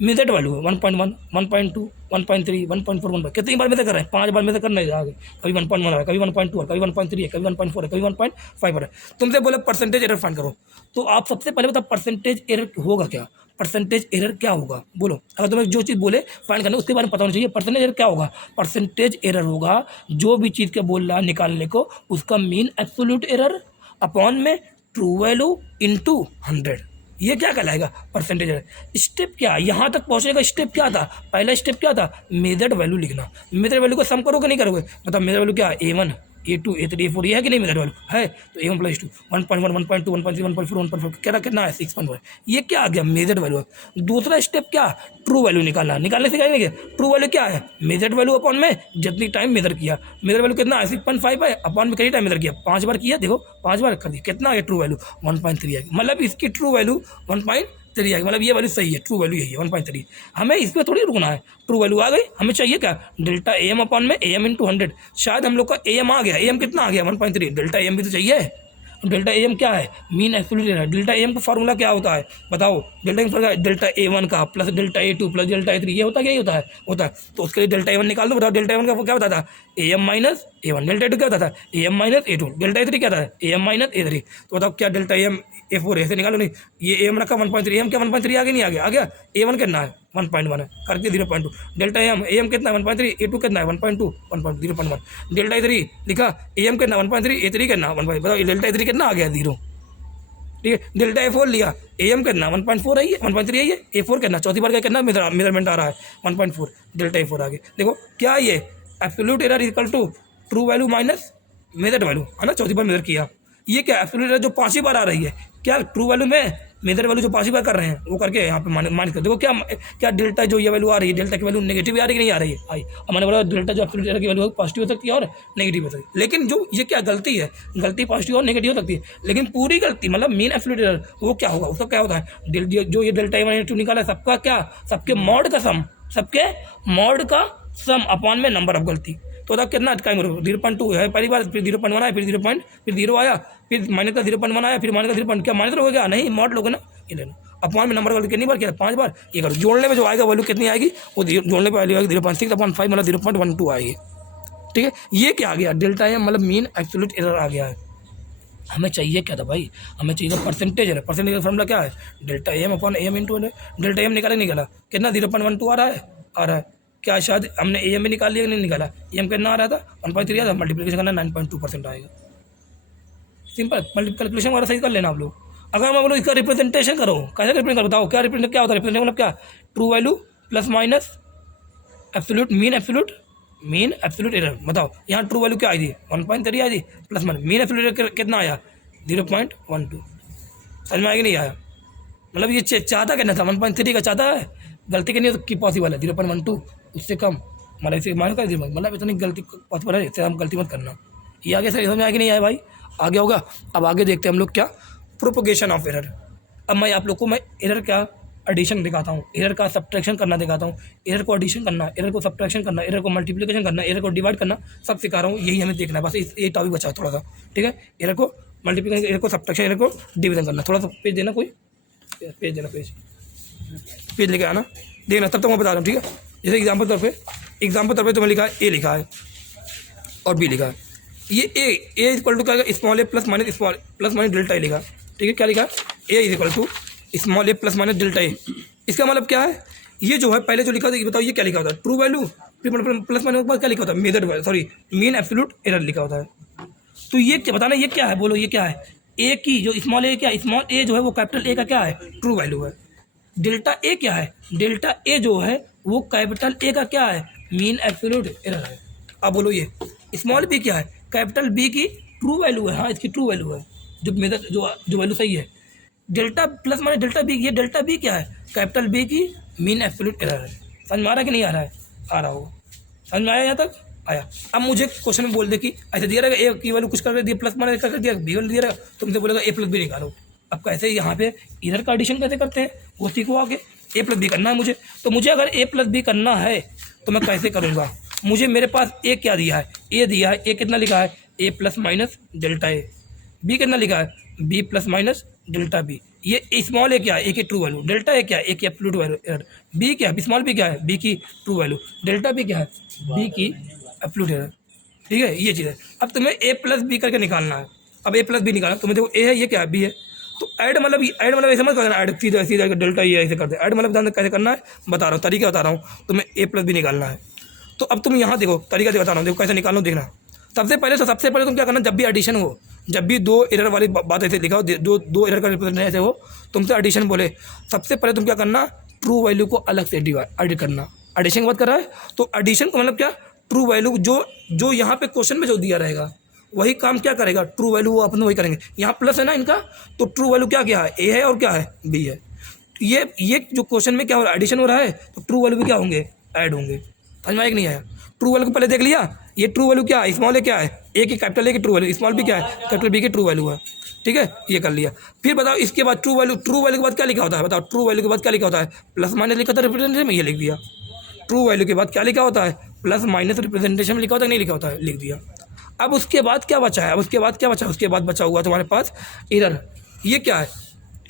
मेजर्ड वैल्यू है। 1.1 1.2 1.3 1.4 1. कितनी बार मेजर कर रहे हैं, 5 बार मेजर करना है आगे। कभी 1.1 है, कभी 1.2 है, कभी 1.3 है, कभी 1.4 है, कभी 1.5 है। तुमसे बोले परसेंटेज एरर फाइंड करो, तो आप सबसे पहले बताओ परसेंटेज एरर होगा क्या, परसेंटेज एरर क्या होगा बोलो। अगर तुम्हें जो चीज़ बोले फाइंड करना उसके बारे में पता होना चाहिए। परसेंटेज एरर क्या होगा, परसेंटेज एरर होगा जो भी चीज़ का बोल रहा है निकालने को, उसका मीन एब्सोल्यूट एरर अपॉन में ट्रू वैल्यू इंटू 100। ये क्या कहलाएगा, परसेंटेज एरर। स्टेप क्या, यहाँ तक पहुँचने का स्टेप क्या था, पहला स्टेप क्या था, मेथड वैल्यू लिखना। मेथड वैल्यू को सम करोगे नहीं करोगे, मतलब मेथड वैल्यू क्या है, A1 A2 A3 A4, ये है कि नहीं मेथड वैल्यू है। तो A1 + 2 1.1 1.2 1.3 1.4 1.5 क्या कितना है 6.1। ये क्या आ गया, मेथड वैल्यू है। दूसरा स्टेप क्या, ट्रू वैल्यू निकालना। निकालने से क्या करेंगे, ट्रू वैल्यू क्या है, मेथड वैल्यू अपॉन में जितनी टाइम मेजर किया। मेथड वैल्यू कितना है 6.5 है, अपॉन में कितनी टाइम मेजर किया, 5 बार किया, देखो 5 बार कर दिया, कितना है ट्रू वैल्यू 1.3 है। मतलब इसकी ट्रू वैल्यू 1.3 आएगी, मतलब ये वैल्यू सही है, ट्रू वैल्यू यही है 1.3। हमें इस पर थोड़ी रुकना है, ट्रू वैल्यू आ गई, हमें चाहिए क्या, डेल्टा AM अपॉन में AM इंटू 100। शायद हम लोग का AM आ गया, AM कितना आ गया 1.3, डेल्टा AM भी तो चाहिए। डेल्टा AM क्या है, mean absolute error. Delta AM का फॉर्मूला क्या होता है बताओ, डेल्टा A1 का plus delta A2 plus delta A3, ये होता है क्या, होता है होता है। तो उसके लिए डेल्टा A1 निकाल दो, बताओ डेल्टा A1 का क्या बताता है, AM minus A1। Delta A2 क्या बताता है, AM minus A2। Delta A3 क्या था, AM माइनस A3। तो बताओ क्या डेल्टा AM A4 ऐसे निकालो, नहीं ये AM रखा 1.3, AM क्या 1.3 आगे नहीं आ गया, आ गया। A1 कितना है 1.1 है, करके 0.2। डेल्टा AM कितना है 1.3, A2 कितना है 1.2 0.1। डेल्टा A3 लिखा, AM कितना 1.3, A3 कितना 1. बताओ डेल्टा A3 कितना आ गया 0, ठीक है। डेल्टा A4 लिया, AM कितना 1.4 है, 1.3 है, A4 कितना, चौथी बार का कितना मेजरमेंट आ रहा है 1.4, डेल्टा A4 आ गया। देखो क्या ये absolute error equal to true value minus method value है ना, चौथी बार मेजर किया। ये क्या एब्सोल्यूट एरर जो 5वीं बार आ रही है, क्या ट्रू वैल्यू में मेथड वैल्यू जो 5वीं बार कर रहे हैं वो करके यहाँ पे माइनस कर। देखो क्या डेल्टा जो ये वैल्यू आ रही है, डेल्टा की वैल्यू नेगेटिव आ रही है कि नहीं आ रही है, आई। अब मैंने बोला डेल्टा जो एब्सोल्यूट एरर की वैल्यू पॉजिटिव हो सकती है और नेगेटिव हो सकती है। लेकिन जो ये क्या गलती है, गलती पॉजिटिव और नेगेटिव हो सकती है, लेकिन पूरी गलती मतलब मीन एब्सोल्यूट एरर वो क्या होगा, उसका क्या होता है, जो ये डेल्टा A1 निकाला है सबका क्या, सबके मॉड का सम, सबके मॉड का सम अपॉन में नंबर ऑफ गलती। तो तब कितना टाइम 0.2 है पहली बार, फिर 0.1 आया, फिर 0 आया, फिर माइनस का 0.1 आया, फिर माइनस का 0. क्या माइनस लोगे क्या, नहीं मॉड लोगे ना, ये लेना। अपॉन में नंबर वैल्यू कितनी बार किया 5 बार, ये करो। जोड़ने में जो आएगा वैल्यू कितनी आएगी, वो जोड़ने पर वैल्यू आएगी 0.6/5 मतलब 0.12 आएगी। ठीक है, ये क्या आ गया, डेल्टा एम मतलब मीन एब्सोल्यूट एरर आ गया है। हमें चाहिए क्या था भाई, हमें चाहिए था परसेंटेज है। परसेंटेज का फॉर्मूला क्या है, delta m upon m into delta m निकाला कितना 0.12 आ रहा है। क्या शायद हमने ए एम भी निकाल लिया, नहीं निकाला, एम कितना आ रहा था 1.3 आ रहा था, मल्टीप्लिकेशन करना 9.2% आएगा। सिंपल कैलकुलेशन वगैरह सही कर लेना आप लोग। अगर मैं बोलो इसका रिप्रेजेंटेशन करो, कैसे रिप्रेजेंट करो बताओ, क्या रिप्रेजेंट क्या होता है, रिप्रेजेंट मतलब क्या, true value plus minus absolute mean absolute error. बताओ यहाँ ट्रू वैल्यू क्या आई थी 1.3 आई थी, plus minus mean absolute error कितना आया 0.12। समझ में आएगा नहीं आया, मतलब ये चाहता कितना था 1.3 का चाहता है, गलती कितनी की पॉसिबल है 0.12, उससे कम, मतलब इसे मान कर मतलब इतनी गलती पॉसिबल है, इससे हम गलती मत करना। ये आगे सही समझ में आएगी नहीं आया भाई, आगे होगा। अब आगे देखते हैं हम लोग क्या, प्रोपोगेशन ऑफ एरर। अब मैं आप लोग को मैं एरर का एडिशन दिखाता हूँ, एरर का सब्ट्रैक्शन करना दिखाता हूँ, एरर को एडिशन करना, एरर को सब्ट्रैक्शन करना, एरर को मल्टीप्लिकेशन करना, एरर को डिवाइड करना, सब सिखा रहा हूँ। यही हमें देखना है बस, ये टॉपिक बचा है थोड़ा सा। ठीक है, एरर को मल्टीप्लिकेशन, एरर को सब्ट्रैक्शन, एरर को डिवीजन करना। थोड़ा सा पेज देना, कोई पेज देना, पेज लेके आना, देखना, तब तक मैं बता रहा हूँ। ठीक है, जैसे एग्जाम्पल तौर पर तुम्हें लिखा है ए लिखा है और बी लिखा है। ये ए इक्वल टू क्या है, small A plus minus delta A लिखा। ठीक है, क्या लिखा, A is equal to small A plus minus delta A. इसका मतलब क्या है, ये जो है पहले जो लिखा था, ये बताओ ये क्या लिखा होता है, ट्रू वैल्यू, फिर प्लस माइनस के बाद क्या लिखा होता है, measure sorry mean absolute error लिखा होता है। तो ये क्या बताना, ये क्या है, बोलो ये क्या है, ए की जो स्मॉल ए क्या है, स्मॉल ए जो है वो कैपिटल ए का क्या है, ट्रू वैल्यू है। डेल्टा ए क्या है, डेल्टा ए जो है वो कैपिटल ए का क्या है, मीन एब्सोल्यूट एरर है। अब बोलो ये स्मॉल बी क्या है, कैपिटल बी की ट्रू वैल्यू है, हाँ इसकी ट्रू वैल्यू है, जो मेजर जो वैल्यू सही है। Delta plus minus delta b, ये डेल्टा बी क्या है, कैपिटल बी की मीन एब्सोल्यूट एरर है। समझ में आ रहा है कि नहीं आ रहा है, आ रहा होगा, समझ में आया यहाँ तक आया। अब मुझे क्वेश्चन में बोल दे कि ऐसे दिया रहेगा, ए की वैल्यू कुछ कर दिया, प्लस माइनस कर दिया, बी वैल्यू दिया रहेगा, तुमसे बोलेगा ए प्लस बी निकालो। अब कैसे यहाँ पे इधर का एडिशन कैसे करते हैं वो सीखो आगे। ए प्लस बी करना है मुझे, तो मुझे अगर ए प्लस बी करना है तो मैं कैसे करूँगा, मुझे मेरे पास ए क्या दिया है, ए दिया है, ए कितना लिखा है, a plus minus delta a, b कितना लिखा है, b plus minus delta b. ये स्मॉल ए क्या है, ए की ट्रू वैल्यू, डेल्टा ए क्या है, ए की एब्सोल्यूट वैल्यू, बी क्या है, स्मॉल बी क्या है, बी की ट्रू वैल्यू, डेल्टा बी क्या है, बी की एब्सोल्यूट एरर। ठीक है, ये चीज़ है। अब तुम्हें ए प्लस बी करके निकालना है। अब ए प्लस बी निकालना, तुम्हें देखो ए है, ये क्या है, बी है, तो ऐड मतलब ऐसे मत करना, ऐड सीधा सीधा डेल्टा ये ऐसे करते, ऐड मतलब कैसे करना है बता रहा हूँ, तरीका बता रहा हूँ। तुम्हें ए प्लस बी निकालना है, तो अब तुम यहाँ देखो तरीका से बता रहा हूँ, देखो कैसे निकालो देखना। सबसे पहले तुम क्या करना, जब भी एडिशन हो, जब भी दो एरर वाली बात ऐसे लिखा हो, दो एरर का रिप्रेजेंटेशन ऐसे हो, तुमसे एडिशन बोले, सबसे पहले तुम क्या करना, ट्रू वैल्यू को अलग से एडिट करना। एडिशन की बात कर रहा है तो एडिशन को मतलब क्या, ट्रू वैल्यू जो यहाँ पे क्वेश्चन में जो दिया रहेगा वही काम क्या करेगा, ट्रू वैल्यू वो अपन वही करेंगे। यहाँ प्लस है ना इनका, तो ट्रू वैल्यू क्या है, ए है और क्या है, बी है। ये जो क्वेश्चन में क्या हो रहा है, एडिशन हो रहा है, तो ट्रू वैल्यू भी क्या होंगे, ऐड होंगे। समझ में आया कि नहीं आया, ट्रू वैल्यू को पहले देख लिया, ये ट्रू वैल्यू क्या है, स्मॉल ए क्या है, ए की कैपिटल ए की ट्रू वैल्यू, स्मॉल बी क्या है, कैपिटल बी की ट्रू वैल्यू है। ठीक है, ये कर लिया। फिर बताओ इसके बाद ट्रू वैल्यू के बाद क्या लिखा होता है, बताओ ट्रू वैल्यू के बाद क्या लिखा होता है, प्लस माइनस लिखा था रिप्रेजेंटेशन में, ये लिख दिया। ट्रू वैल्यू के बाद क्या लिखा होता है, प्लस माइनस रिप्रेजेंटेशन में लिखा होता है, नहीं लिखा होता है, लिख दिया। अब उसके बाद क्या बचा है, उसके बाद बचा हुआ तुम्हारे पास एरर। ये क्या है,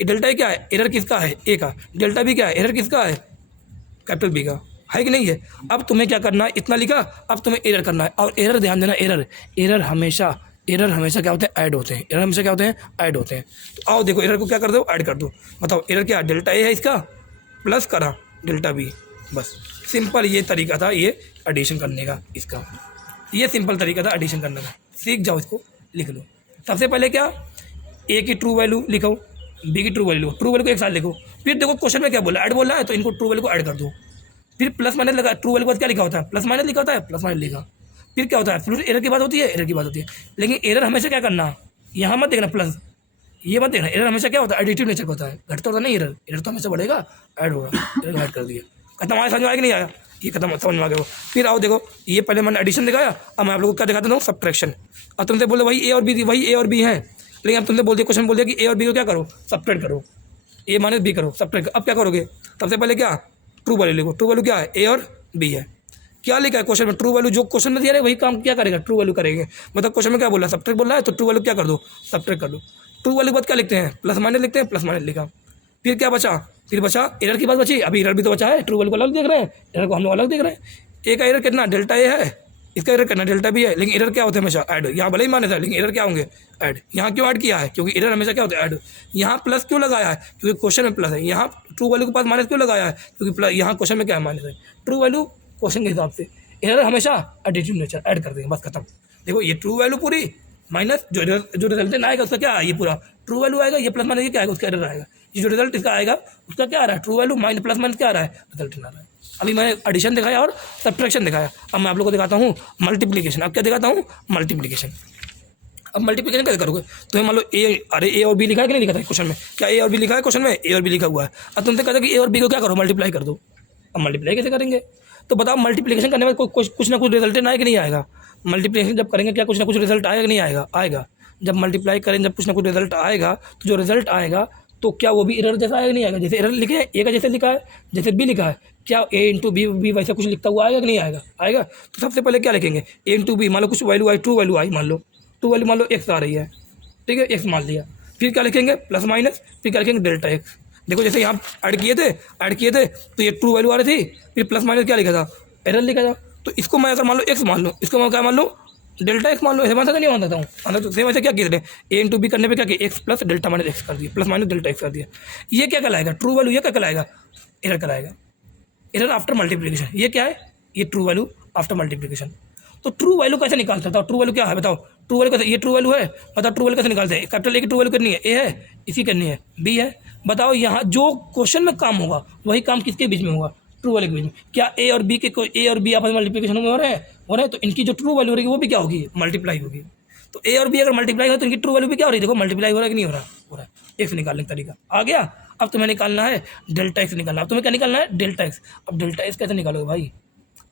डेल्टा ए क्या है, एरर किसका है, ए का, डेल्टा बी क्या है, एरर किसका है, कैपिटल बी का है कि नहीं है। अब तुम्हें क्या करना है, इतना लिखा, अब तुम्हें एरर करना है। और एरर ध्यान देना, एरर हमेशा क्या होते हैं, ऐड होते हैं। एरर हमेशा क्या होते हैं, ऐड होते हैं। तो आओ देखो, एरर को क्या कर दो, ऐड कर दो। बताओ एरर क्या है, डेल्टा ए है इसका, प्लस करा डेल्टा बी, बस सिंपल ये तरीका था ये एडिशन करने का, इसका ये सिंपल तरीका था एडिशन करने का। सीख जाओ, इसको लिख लो। सबसे पहले क्या, ए की ट्रू वैल्यू लिखो, बी की ट्रू वैल्यू को एक साथ लिखो। फिर देखो क्वेश्चन में क्या बोला, ऐड बोला है, तो इनको ट्रू वैल्यू को ऐड कर दो। फिर प्लस माइनस लगा, ट्रू वैल्यू के बाद क्या लिखा होता है, प्लस माइनस लिखा होता है, प्लस माइनस लिखा। फिर क्या होता है, फिर एरर की बात होती है, एरर की बात होती है। लेकिन एरर हमेशा क्या करना, यहाँ मत देखना प्लस, ये मत देखना। एरर हमेशा क्या होता है, एडिटिव नेचर का होता है, घटता होता नहीं एरर तो हमेशा बढ़ेगा, ऐड होगा, एरर ऐड कर दिया, खत्म। आया समझ में आया कि नहीं आया, ये खत्म समझ में आ गया। फिर आओ देखो, ये पहले मैंने एडिशन दिखाया, अब मैं आप लोगों को क्या दिखाता हूँ, सब्ट्रैक्शन। अब तुमसे बोले वही ए और बी है, लेकिन अब तुमसे बोल दिया, क्वेश्चन बोल दिया कि ए और बी को क्या करो, सब्ट्रैक्ट करो, ए माइनस बी करो, सब्ट्रैक्ट। अब क्या करोगे, सबसे पहले क्या, ट्रू वैल्यू लिखो। ट्रू वैल्यू क्या है, ए और बी है। क्या लिखा है क्वेश्चन में, ट्रू वैल्यू जो क्वेश्चन में दिया है वही काम क्या करेगा, ट्रू वैल्यू करेंगे। मतलब क्वेश्चन में क्या बोला है, सब्ट्रैक्ट बोल रहा है, तो ट्रू वैल्यू क्या कर दो, सब्ट्रैक्ट कर दो। ट्रू वैल्यू के बाद क्या लिखते हैं, प्लस माइनस लिखते हैं, प्लस माइनस लिखा। फिर क्या बचा, फिर बचा एरर की बात बची। अभी एरर भी तो बचा है, ट्रू वैल्यू को अलग देख रहे हैं, एरर को हम लोग अलग देख रहे हैं। ए का एरर कितना डेल्टा ए है, इसका एरर कितना डेल्टा बी है, लेकिन एरर क्या होता है हमेशा ऐड। यहाँ भले ही माने था लेकिन एरर क्या होंगे ऐड। यहाँ क्यों ऐड किया है, क्योंकि एरर हमेशा क्या होता है ऐड। यहाँ प्लस क्यों लगाया है, क्योंकि क्वेश्चन में प्लस है। यहाँ ट्रू वैल्यू के पास माइनस क्यों लगाया है, क्योंकि यहाँ क्वेश्चन में क्या है माइनस है। ट्रू वैल्यू क्वेश्चन के हिसाब से, एरर हमेशा एडिटिव नेचर ऐड कर देंगे, बस खत्म। देखो ये ट्रू वैल्यू पूरी माइनस जो रिजल्टेंट आएगा उसका क्या है, ये पूरा ट्रू वैल्यू आएगा, ये प्लस माइनस ये क्या आएगा उसका एरर आएगा। ये जो रिजल्ट इसका आएगा उसका क्या आ रहा है, true value minus plus minus क्या आ रहा है, रिजल्ट आ रहा है। अभी मैंने एडिशन दिखाया और सब्ट्रैक्शन दिखाया, अब मैं आप लोगों को दिखाता हूँ मल्टीप्लिकेशन। अब क्या दिखाता हूँ, मल्टीप्लिकेशन। अब मल्टीप्लिकेशन कैसे करोगे, तो मान लो ए और बी लिखा है कि नहीं लिखा था क्वेश्चन में, क्या ए और बी लिखा है क्वेश्चन में, ए और बी लिखा हुआ है। अब तुमसे कहता है कि ए और बी को क्या करो, मल्टीप्लाई कर दो। अब मल्टीप्लाई कैसे करेंगे, तो बताओ मल्टीप्लिकेशन करने में कुछ ना कुछ रिजल्ट आएगा कि नहीं आएगा। मल्टीप्लिकेशन जब करेंगे क्या कुछ ना कुछ रिजल्ट आएगा कि नहीं आएगा, आएगा। जब मल्टीप्लाई करें जब कुछ ना कुछ रिजल्ट आएगा, तो जो रिजल्ट आएगा तो क्या वो भी एरर जैसा आएगा नहीं आएगा। जैसे एरर लिखे हैं ए का जैसे लिखा है, जैसे बी लिखा है, क्या ए इंटू बी वैसा कुछ लिखता हुआ आएगा कि नहीं आएगा, आएगा। तो सबसे पहले क्या लिखेंगे, ए इंटू बी, मान लो कुछ वैल्यू आई, ट्रू वैल्यू आई, मान लो ट्रू वैल्यू मान लो एक्स आ रही है, ठीक है, एक्स मान लिया। फिर क्या लिखेंगे प्लस माइनस, फिर क्या लिखेंगे डेल्टा एक्स। देखो जैसे यहाँ ऐड किए थे तो ये ट्रू वैल्यू आ रही थी, फिर प्लस माइनस क्या लिखा था, एरर लिखा था। तो इसको मैं अगर मान लो एक्स मान लो, इसको मैं क्या मान लो डेल्टा एक्स मान लो, ऐसे मान सकता नहीं मान सकता हूँ। तो सेम ऐसे क्या किए थे, ए इंटू बी करने पे क्या किया, x plus delta minus x कर दिया, प्लस माइनस डेल्टा एक्स कर दिया। ये क्या कहलाएगा, ट्रू वैल्यू। ये क्या कहलाएगा, एरर कहलाएगा, एरर आफ्टर मल्टीप्लिकेशन। ये क्या है, ये ट्रू वैल्यू आफ्टर मल्टीप्लिकेशन। तो ट्रू वैल्यू कैसे निकाल सकता हूँ, ट्रू वैल्यू क्या है बताओ, ट्रू वैल्यू कैसे, ये ट्रू वैल्यू है, बताओ ट्रू वैल्यू कैसे निकालते हैं। कैपिटल ए की ट्रू वैल्यू करनी है, ए है, इसी करनी है, बी है। बताओ यहाँ जो क्वेश्चन में काम होगा वही काम किसके बीच में होगा, ट्रू वैल्यू के बीच में। क्या ए और बी आपस में मल्टीप्लिकेशन में हो रहे हैं, तो इनकी जो ट्रू वैल्यू रहेगी वो भी क्या होगी, मल्टीप्लाई होगी। तो ए और बी अगर मल्टीप्लाई हो तो इनकी ट्रू वैल्यू भी क्या हो रही है, देखो मल्टीप्लाई हो रहा है कि नहीं हो रहा, हो रहा है। एक्स निकालने का तरीका आ गया। अब तुम्हें निकालना है डेल्टा एक्स निकालना। अब तुम्हें क्या निकालना है, डेल्टा एक्स। अब डेल्टा एक्स कैसे निकालोगे भाई,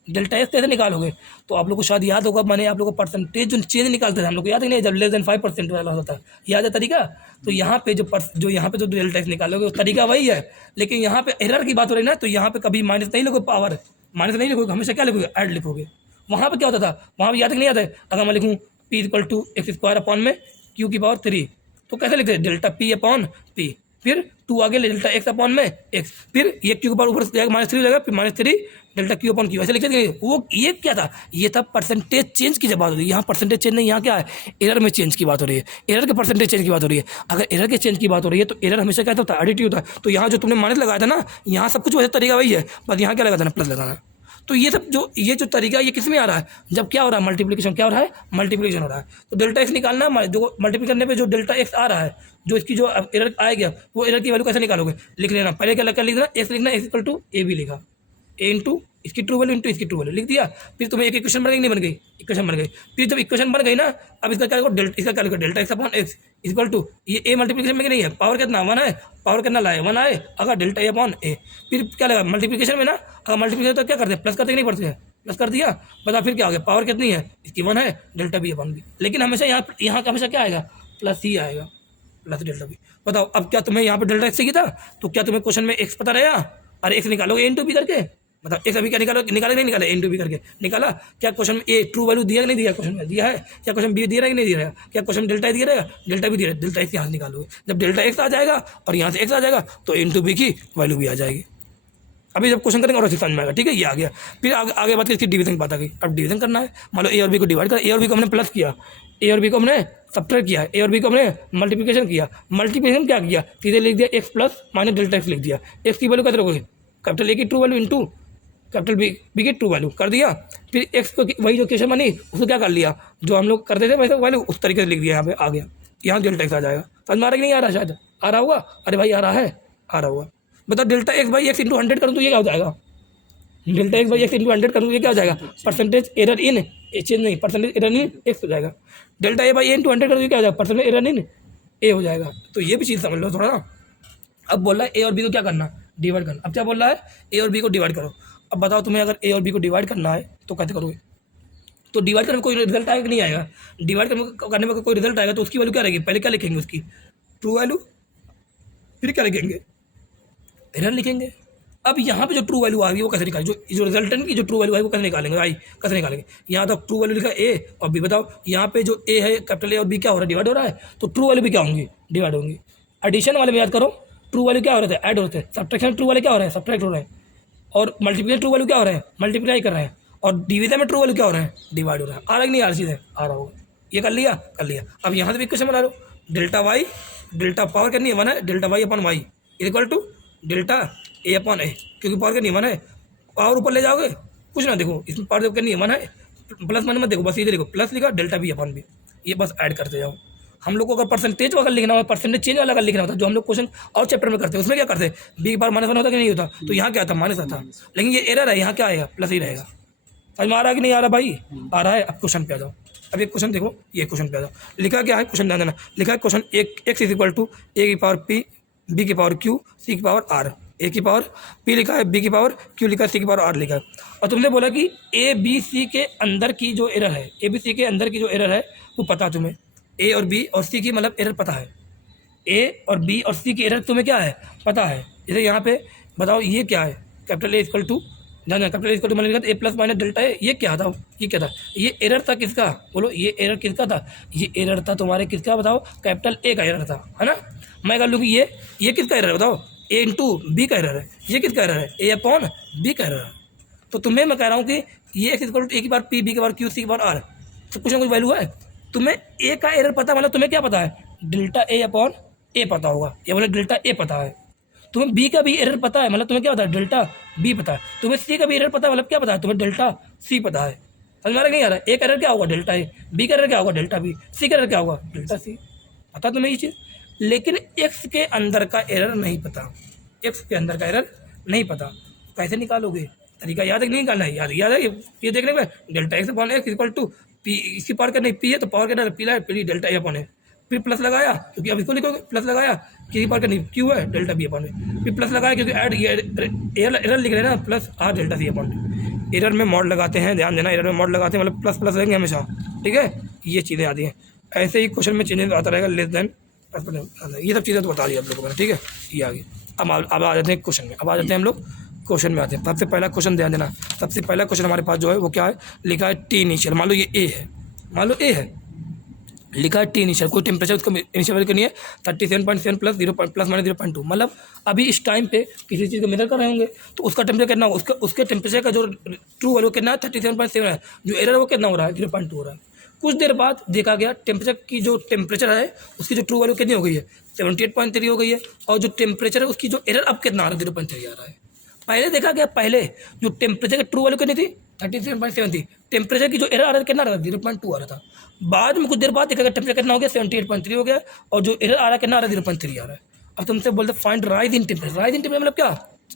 डेल्टा एक्स कैसे निकालोगे, तो आप लोग को शायद याद होगा, मैंने आप लोग को परसेंटेज जो चेंज निकालते थे हम लोग को याद है नहीं, जब लेस देन 5% वाला होता है, याद है तरीका। तो यहाँ पे जो यहाँ पे जो डेल्टा एक्स निकालोगे वो तरीका वही है, लेकिन यहाँ पे एरर की बात हो रही है ना, तो यहाँ पे कभी माइनस नहीं लिखोगे, पावर माइनस नहीं लिखोगे, हमेशा क्या लिखोगे, ऐड लिखोगे। वहाँ पे क्या होता था, वहाँ पे याद नहीं आता है, अगर मैं लिखूँ p equal to x square upon में क्यू की पावर 3, तो कैसे लिखते हैं, डेल्टा पी अपॉन पी, फिर 2 आगे डेल्टा एक्स अपॉन में एक्स, फिर ये क्यू के पावर ऊपर जाएगा -3 हो जाएगा, फिर -3 डेल्टा क्यू अपॉन क्यू, ऐसे लिखते थे। वो ये क्या था, ये था परसेंटेज चेंज की जब बात हो रही है। यहाँ परसेंटेज चेंज नहीं, यहाँ क्या है, एरर में चेंज की बात हो रही है, एरर के परसेंटेज चेंज की बात हो रही है। अगर एरर के चेंज की बात हो रही है तो एरर हमेशा क्या होता है, एडिटिव होता है। तो यहाँ जो तुमने माइनस लगाया था ना, यहाँ सब कुछ वैसे तरीका वही है, बस यहाँ क्या लगाता है, प्लस लगाना। तो ये सब ये जो तरीका ये किस में आ रहा है, जब क्या हो रहा है, मल्टीप्लिकेशन क्या हो रहा है, मल्टीप्लिकेशन हो रहा है। तो डेल्टा एक्स निकालना है, जो मल्टीप्लाई करने पे जो डेल्टा एक्स आ रहा है, जो इसकी जो एरर आएगा वो एरर की वैल्यू कैसे निकालोगे, लिख लेना। पहले क्या लिख देना, एक्स लिखना, x equal to a b लिखा, ए इंटू इसकी ट्रू वैल्यू इंटू इसकी ट्रू वैल्यू लिख दिया। फिर तुम्हें एक इक्वेशन बन गई, नहीं बन गई, इक्वेशन बन गई। फिर जब इक्वेशन बन गई ना, अब इसका क्या लिखो, इसका क्या लिखो, delta x upon x equal to ये ए मल्टीप्लिकेशन में नहीं है, पावर कितना 1 है, पावर कितना लाए 1 आए, अगर डेल्टा ए अपॉन ए। फिर क्या लगा मल्टीप्लिकेशन में ना, अगर मल्टीप्लिकेशन तो क्या करते हैं, प्लस करते नहीं पड़ते हैं, प्लस कर दिया, बता फिर क्या हो गया, पावर कितनी है, इसकी 1 है, डेल्टा बी अपॉन बी। लेकिन हमेशा यहाँ का हमेशा क्या आएगा, प्लस ही आएगा, प्लस डेल्टा बी। बताओ अब क्या तुम्हें यहाँ पे डेल्टा एक्स चाहिए था, तो क्या तुम्हें क्वेश्चन में एक्स पता रहेगा, अरे एक्स निकालोगे इंटू बी करके। बताओ एक्स अभी क्या निकाला नहीं निकाला, इंटू बी करके निकाला। क्या क्वेश्चन में ए ट्रू वैल्यू दिया कि नहीं दिया, क्वेश्चन में दिया है। क्या क्वेश्चन बी दिया है कि नहीं दिया है, क्या क्वेश्चन डेल्टा दिया रहेगा, डेल्टा भी दिया, डेल्टा एक्स यहाँ से निकालोगे। जब डेल्टा एक्स आ जाएगा और यहाँ से एक्स आ जाएगा तो इंटू बी की वैल्यू भी आ जाएगी। अभी जब क्वेश्चन करेंगे और समझ में आएगा, ठीक है, ये आ गया। फिर आगे बात इसकी डिवीजन की बात आ गई। अब डिवीजन करना है, मान लो ए और बी को डिवाइड कर, ए और बी को हमने प्लस किया, ए और बी को हमने सब्ट्रैक्ट किया, ए और बी को हमने मल्टीप्लिकेशन किया। मल्टीप्लिकेशन क्या किया, सीधे लिख दिया x plus minus delta x लिख दिया। एक्स की वैल्यू कैसे रखोगे, कैपिटल ए की true value into capital b की ट्रू वैल्यू कर दिया। फिर एक्स को वही जो क्वेश्चन बनी उसको क्या कर लिया, जो हम लोग करते थे वैसे वैल्यू उस तरीके से लिख दिया, यहाँ पे आ गया, यहाँ डेल्टा एक्स आ जाएगा। समझ में आ रहा कि नहीं आ रहा, शायद आ रहा हुआ, अरे भाई आ रहा है, आ रहा हुआ। बता delta x by x into 100 करूँ तो ये क्या हो जाएगा, delta x by x into 100 करूँ तो ये क्या हो जाएगा, परसेंटेज एरर इन चेंज नहीं, परसेंटेज एरर इन एक्स हो जाएगा। Delta a by A into 100 करूँ तो क्या हो जाएगा, परसेंटेज एरर इन ए हो जाएगा। तो ये भी चीज़ समझ लो थोड़ा ना। अब बोल रहा है ए और बी को क्या करना, डिवाइड करना। अब क्या बोल रहा है, ए और बी को डिवाइड करो। अब बताओ तुम्हें अगर ए और बी को डिवाइड करना है तो कैसे करोगे, तो डिवाइड करने में कोई रिजल्ट आएगा कि नहीं आएगा, डिवाइड करने में कोई रिजल्ट आएगा तो उसकी वैल्यू क्या रहेगी, पहले क्या लिखेंगे उसकी ट्रू वैल्यू, फिर क्या लिखेंगे, एरर लिखेंगे। अब यहाँ पे जो ट्रू वैल्यू आ गई वो कैसे निकालेंगे, जो रिजल्टेंट की जो ट्रू वैल्यू है वो कैसे निकालेंगे भाई, कैसे निकालेंगे। यहाँ तक ट्रू वैल्यू लिखा ए और बी, बताओ यहाँ पे जो ए है कैपिटल ए और बी क्या हो रहा है, डिवाइड हो रहा है, तो ट्रू वैल्यू भी क्या होंगी, डिवाइड होंगी। एडिशन वाले में याद करो, ट्रू वैल्यू क्या हो रहे थे, ऐड हो रहे थे। सब्ट्रैक्शन ट्रू वाले क्या हो रहे हैं, सब्ट्रैक्ट हो रहे हैं। और मल्टीप्लिकेशन ट्रू वैल्यू क्या हो रहे हैं, मल्टीप्लाई कर रहे हैं। और डिवीजन में ट्रू वैल्यू क्या हो रहे हैं, डिवाइड हो रहा है। आ रहा कि नहीं आ रहा, सीधे आ रहा होगा। ये कर लिया, कर लिया। अब यहाँ से भी क्वेश्चन बना लो, डेल्टा वाई, डेल्टा पावर करनी है 1 है, delta Y upon Y equal to delta A upon A, क्योंकि पावर करनी है 1 है। पावर ऊपर ले जाओगे कुछ ना, देखो इसमें पावर करनी है 1 है, प्लस 1 मत देखो, बस ये देखो प्लस लिखा, डेल्टा बी अपॉन बी, ये बस ऐड करते जाओ। हम लोग को अगर परसेंटेज अगर लिखना हो, परसेंटेज चेंज वाला अगर लिखना होता, जो हम लोग क्वेश्चन और चैप्टर में करते हैं, उसमें क्या करते हैं, बी बार -1 होता कि नहीं होता, तो यहाँ क्या था, माइनस आता। लेकिन ये एरर है, यहाँ क्या आएगा, प्लस ही रहेगा। समझ में आ रहा है कि नहीं आ रहा भाई, आ रहा है। अब क्वेश्चन पे आ जाओ। अब एक क्वेश्चन देखो, ये क्वेश्चन पे आ जाओ। लिखा क्या है, क्वेश्चन ध्यान देना। लिखा है question X is equal to A की पावर पी, बी की पावर क्यू, सी की पावर आर। ए की पावर पी लिखा है, बी की पावर क्यू लिखा है, सी की पावर आर लिखा है। और तुमने बोला कि ए बी सी के अंदर की जो एरर है, ए बी सी के अंदर की जो एरर है वो पता है तुम्हें। ए और बी और सी की मतलब एरर पता है। ए और बी और सी की एरर तुम्हें क्या है, पता है। जैसे यहाँ पे बताओ ये क्या है, कैपिटल ए इक्वल टू, जाना कैपिटल इक्वल टू मैंने लिखा था ए प्लस माइनस डेल्टा है, ये क्या था, ये क्या था, ये एरर था किसका, बोलो ये एरर किसका था, ये एरर था तुम्हारे किसका, बताओ कैपिटल ए का एरर था, है ना। मैं कर लूँगी ये किसका एरर है, बताओ ए इंटू बी का एरर है, ये किसका एरर है, ए अपॉन बी का एरर है। तो तुम्हें मैं कह रहा हूँ कि ये एक्स इक्वल टू ए की बार पी, बी की बार क्यू, सी की बार आर, तो कुछ ना कुछ वैल्यू है। तुम्हें ए का एरर पता, मतलब तुम्हें क्या पता है, डेल्टा ए अपॉन ए पता होगा, ये बोले डेल्टा ए पता है। तुम्हें बी का भी एरर पता है, मतलब तुम्हें क्या पता है, डेल्टा बी पता है। तुम्हें सी का भी एरर पता है, मतलब क्या पता है, तुम्हें डेल्टा सी पता है। समझ में नहीं आ रहा है, ए का एरर क्या होगा, डेल्टा ए, बी का एरर क्या होगा, डेल्टा बी, सी का एरर क्या होगा, डेल्टा सी। पता तुम्हें ये चीज़, लेकिन एक्स के अंदर का एरर नहीं पता, एक्स के अंदर का एरर नहीं पता। कैसे निकालोगे, तरीका याद है कि नहीं निकालना है, याद है ये देखने में, delta x upon x equal to p, इसकी पावर करनी पी है तो पावर करना पी है, पी डेल्टा ए अपॉन है, फिर प्लस लगाया क्योंकि अब इसको लिखोगे, प्लस लगाया किसी पावर करनी क्यू है, डेल्टा बी अपॉन है, फिर प्लस लगाया क्योंकि ऐड एरर लिख रहे हैं ना, plus r delta c upon. Error में मॉड लगाते हैं, ध्यान देना, एरर में मॉड लगाते हैं मतलब प्लस प्लस रहेंगे हमेशा, ठीक है। ये चीज़ें आती हैं, ऐसे ही क्वेश्चन में चेंजेस आता रहेगा, लेस देन, ये सब चीज़ें तो बता दी आप लोगों को, ठीक है। ये आगे अब आ जाते हैं क्वेश्चन में, अब आ जाते हैं हम लोग क्वेश्चन में आते हैं। सबसे पहला क्वेश्चन ध्यान देना, सबसे पहला क्वेश्चन हमारे पास जो है वो क्या है, लिखा है टी इनिशियल। मान लो ये ए है, मान लो ए है, लिखा है टी इनिशियल, कोई टेम्परेचर उसको इनिशियल वैल्यू करनी है 37.7 प्लस 0 प्लस माइनस 0.2, मतलब अभी इस टाइम पे किसी चीज़ को मेजर कर रहे होंगे तो उसका टेम्परेचर कितना होगा, उसके टेम्परेचर का जो ट्रू वैल्यू कितना है 37.7 है, जो एरर है वो कितना हो रहा है 0.2 हो रहा है। कुछ देर बाद देखा गया टेम्परेचर की जो टेम्परेचर है उसकी जो ट्रू वैल्यू कितनी हो गई है 78.3 हो गई है, और जो टेम्परेचर है उसकी जो एरर अब कितना आ रहा है 0.3 आ रहा है। पहले देखा गया, पहले जो टेम्परेचर की ट्रू वैल्यू कितनी थी 37.7 थी, टेम्परेचर की जो एरर आ रहा था कितना आ रहा था 0.2 आ रहा था। बाद में कुछ देर बाद देखा गया टेम्परेचर कितना हो गया 78.3 हो गया, और जो एरर आ रहा है कितना आ रहा है 0.3 आ रहा है। अब तुमसे बोलते find rise in temperature, rise in temperature मतलब क्या,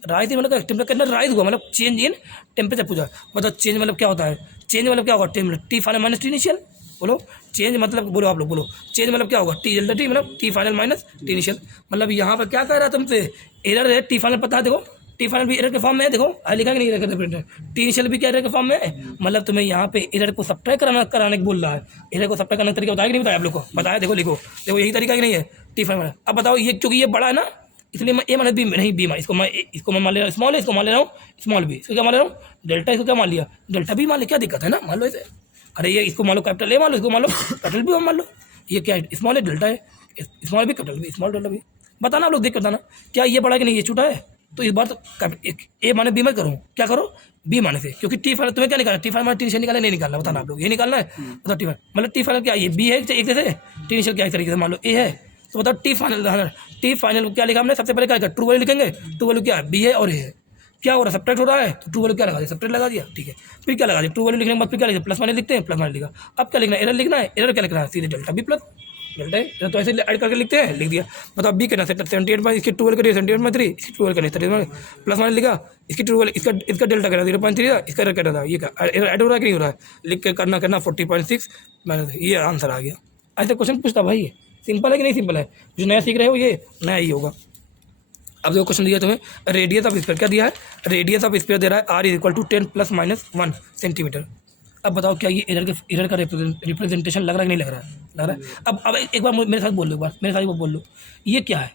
राइज इन मतलब टेम्परेचर कितना राइज हुआ, मतलब चेंज इन टेम्परेचर पूछा, मतलब चेंज मतलब क्या होता है, चेंज मतलब क्या होगा, T final minus T initial, बोलो चेंज मतलब, बोलो आप लोग बोलो चेंज मतलब क्या होगा, टी डेल्टा टी मतलब T final minus T initial. मतलब यहाँ पर क्या कह रहा है तुमसे, एरर है टी फाइनल पता है, देखो टी फाइनल भी एरर के फॉर्म में है, देखो लिखा कि नहीं एरर, टी इनिशियल भी क्या एरर के फॉर्म में है। मतलब तुम्हें यहाँ पे एरर को सब्ट्रैक्ट कराने को बोल रहा है, एरर को सब्ट्रैक्ट करने का तरीका बताया कि नहीं बताया आप लोग को, बताया, देखो लिखो, देखो यही तरीका कि नहीं है टी फाइनल। अब बताओ ये क्योंकि ये बड़ा है ना, इसलिए मैं ए माइनस बी नहीं बी माइनस, इसको मैं मान ले रहा हूँ स्मॉल है, इसको मान ले रहा हूँ स्मॉल बी, इसको क्या मान ले रहा हूँ डेल्टा, इसको क्या मान लिया डेल्टा बी मान लिया, क्या दिक्कत है ना, मान लो इसे। अरे ये इसको मान लो कैपिटल ए मान लो, इसको मान लो कैपिटल बी मान लो, ये क्या है स्मॉल है डेल्टा है, small b capital b, small delta b. बताना आप लोग देख कर बताना क्या ये बड़ा कि नहीं, ये छोटा है। तो इस बार तो ए माने बी मत करो, क्या करो बी माने से, क्योंकि टी फाइनल तुम्हें क्या निकालना, टी फाइनल टी इनिशियल निकालना नहीं निकालना, बताना आप लोग ये निकालना है। बताओ टी फाइनल मतलब टी फाइनल क्या, ये बी है एक जैसे, टी इनिशियल क्या एक तरीके से मान लो ए है, तो बताओ टी फाइनल क्या लिखा हमने, सबसे पहले क्या लिखा ट्रू वैल्यू लिखेंगे, ट्रू वैल्यू क्या है बी है और ए है, क्या हो रहा है सब्ट्रैक्ट हो रहा है, तो ट्रू वैल्यू क्या लगा दिया सब्ट्रैक्ट लगा दिया, ठीक है। फिर क्या लगा दिया ट्रू वैल्यू लिखने के बाद फिर क्या लिखा प्लस माइनस लिखते हैं, प्लस माइनस लिखा। अब क्या लिखना है, एरर लिखना है, एरर क्या लिखना है सीधे डेल्टा बी प्लस डेल्टा है, तो ऐसे ऐड करके लिखते हैं, लिख दिया। बताओ बी कितना 78 इसकी ट्रू वैल्यू करिए 78.3, इसकी ट्रू वैल्यू करिए प्लस माइनस लिखा, इसकी ट्रू वैल्यू इसका डेल्टा करा 0.3 था, इसका एरर क्या था, ये क्या एरर ऐड हो रहा है कि नहीं हो रहा है, लिख के करना 40.6 माइनस, ये आंसर आ गया। ऐसे क्वेश्चन पूछता भाई, सिंपल है कि नहीं सिंपल है, जो नया सीख रहे हो ये नया ही होगा। अब जो क्वेश्चन दिया तुम्हें, रेडियस ऑफ स्फीयर क्या दिया है, रेडियस ऑफ स्फीयर दे रहा है r is equal to 10 ± 1 centimetre. अब बताओ क्या ये एरर का रिप्रेजेंटेशन लग रहा है कि नहीं लग रहा है, लग रहा है। अब एक बार मेरे साथ बोल लो, एक बार मेरे साथ बोल लो, ये क्या है,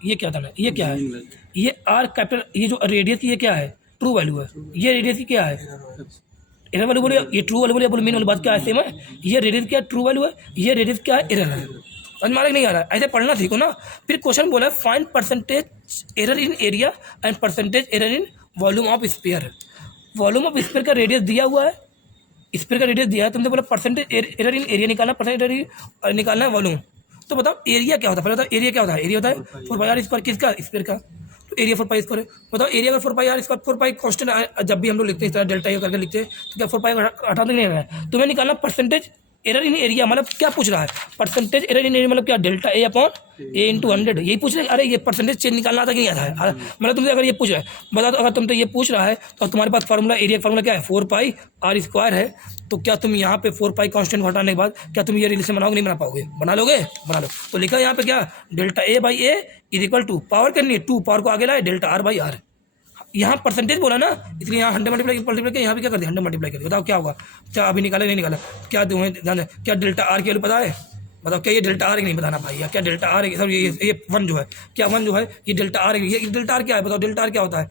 ये क्या था ना, ये क्या है, ये आर कैपिटल, ये जो रेडियस की ये क्या है ट्रू वैल्यू है, ये रेडियस की क्या है एरर वैल्यू बोलिए, ये ट्रू वैल्यू बोलिए, बोलो मेन वाली बात क्या है सेम है, ये रेडियस क्या ट्रू वैल्यू है, ये रेडियस क्या है एरर है। समझ में आ रहा है कि नहीं आ रहा है? ऐसे पढ़ना सीखो ना। फिर क्वेश्चन बोला है find percentage error in area and percentage error in volume of sphere. Volume of sphere का रेडियस दिया हुआ है, स्फीयर का रेडियस दिया है, तुमने बोला परसेंटेज एरर इन एरिया निकालना, परसेंटेज एरर निकालना है वॉल्यूम। तो बताओ एरिया क्या होता है, पहले बताओ एरिया क्या होता है। एरिया होता है 4πr², किसका? स्फीयर का। तो एरिया 4πr²। बताओ एरिया अगर 4πr², 4π कॉन्स्टेंट जब भी हम लोग लिखते हैं इस तरह डेल्टा ए करके लिखते हैं, तो क्या 4π हटा तो नहीं है। तुम्हें निकालना परसेंटेज एरर इन एरिया, मतलब क्या पूछ रहा है? परसेंटेज एरर इन एरिया मतलब क्या? Delta A upon A into 100, यही पूछ रहे। अरे ये परसेंटेज चेंज निकालना आता कि नहीं आता है? मतलब तुमसे अगर ये पूछ रहा है, बता दो अगर तुमसे ये पूछ रहा है तो तुम्हारे पास फार्मूला, एरिया फार्मूला क्या है? 4πr² है। तो क्या तुम यहाँ पे 4π कांस्टेंट हटाने के बाद क्या तुम ये रिलेशन बनाओगे? नहीं बना पाओगे। बना लोगे? बना लो। तो लिखा यहाँ पे क्या? Delta a by a is equal to, power करनी है 2, पावर को आगे लाए, डेल्टा आर बाई आर। यहाँ परसेंटेज बोला ना, इसलिए यहाँ 100 मल्टीप्लाई किया, यहाँ भी क्या कर दिया? 100 मल्टीप्लाई कर दिया। बताओ क्या होगा? क्या अभी निकाला नहीं निकाला? क्या तुम्हें ध्यान है? क्या डेल्टा आर की वैल्यू पता है? बताओ क्या ये डेल्टा आर है? नहीं बताना भाई। क्या डेल्टा आर है? सर ये 1 जो है, क्या 1 जो है ये डेल्टा आर है? ये डेल्टा आर क्या है? बताओ डेल्टा आर क्या होता है?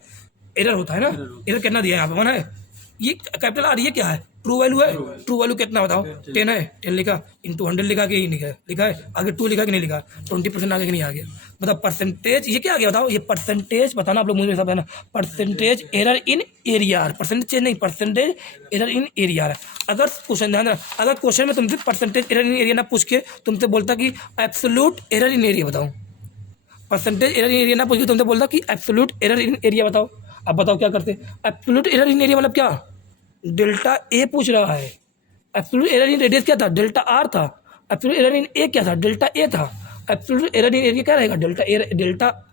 एरर होता है ना। एरर कितना दिया है यहाँ पे? 1 है। ये कैपिटल आर ये क्या है? ट्रू वैल्यू है। ट्रू वैल्यू कितना बताओ? 10 है। 10 लिखा इंटू 100 लिखा कि नहीं लिखा है? आगे 2 लिखा कि नहीं लिखा? 20% आगे कि नहीं आ गया? मतलब परसेंटेज ये क्या आ गया बताओ? ये परसेंटेज बताना आप लोग मुझे सब है ना। परसेंटेज एरर इन एरिया, परसेंटेज नहीं, परसेंटेज एरर इन एरिया। अगर क्वेश्चन ध्यान रखना, अगर क्वेश्चन में तुमसे परसेंटेज एरर इन एरिया ना पूछ के तुमसे बोलता कि एब्सोल्यूट एरर इन एरिया बताओ, परसेंटेज एरर इन एरिया ना पूछ के तुमसे बोलता कि एब्सोल्यूट एरर इन एरिया बताओ। अब बताओ क्या करते? एब्सोल्यूट एरर इन एरिया मतलब क्या? डेल्टा ए पूछ रहा है। एब्सोल्यूट एरर इन रेडियस क्या था? डेल्टा आर था। एब्सोल्यूट एरर इन ए क्या था? डेल्टा ए था। एब्सोल्यूट एरर इन एरिया क्या रहेगा? डेल्टा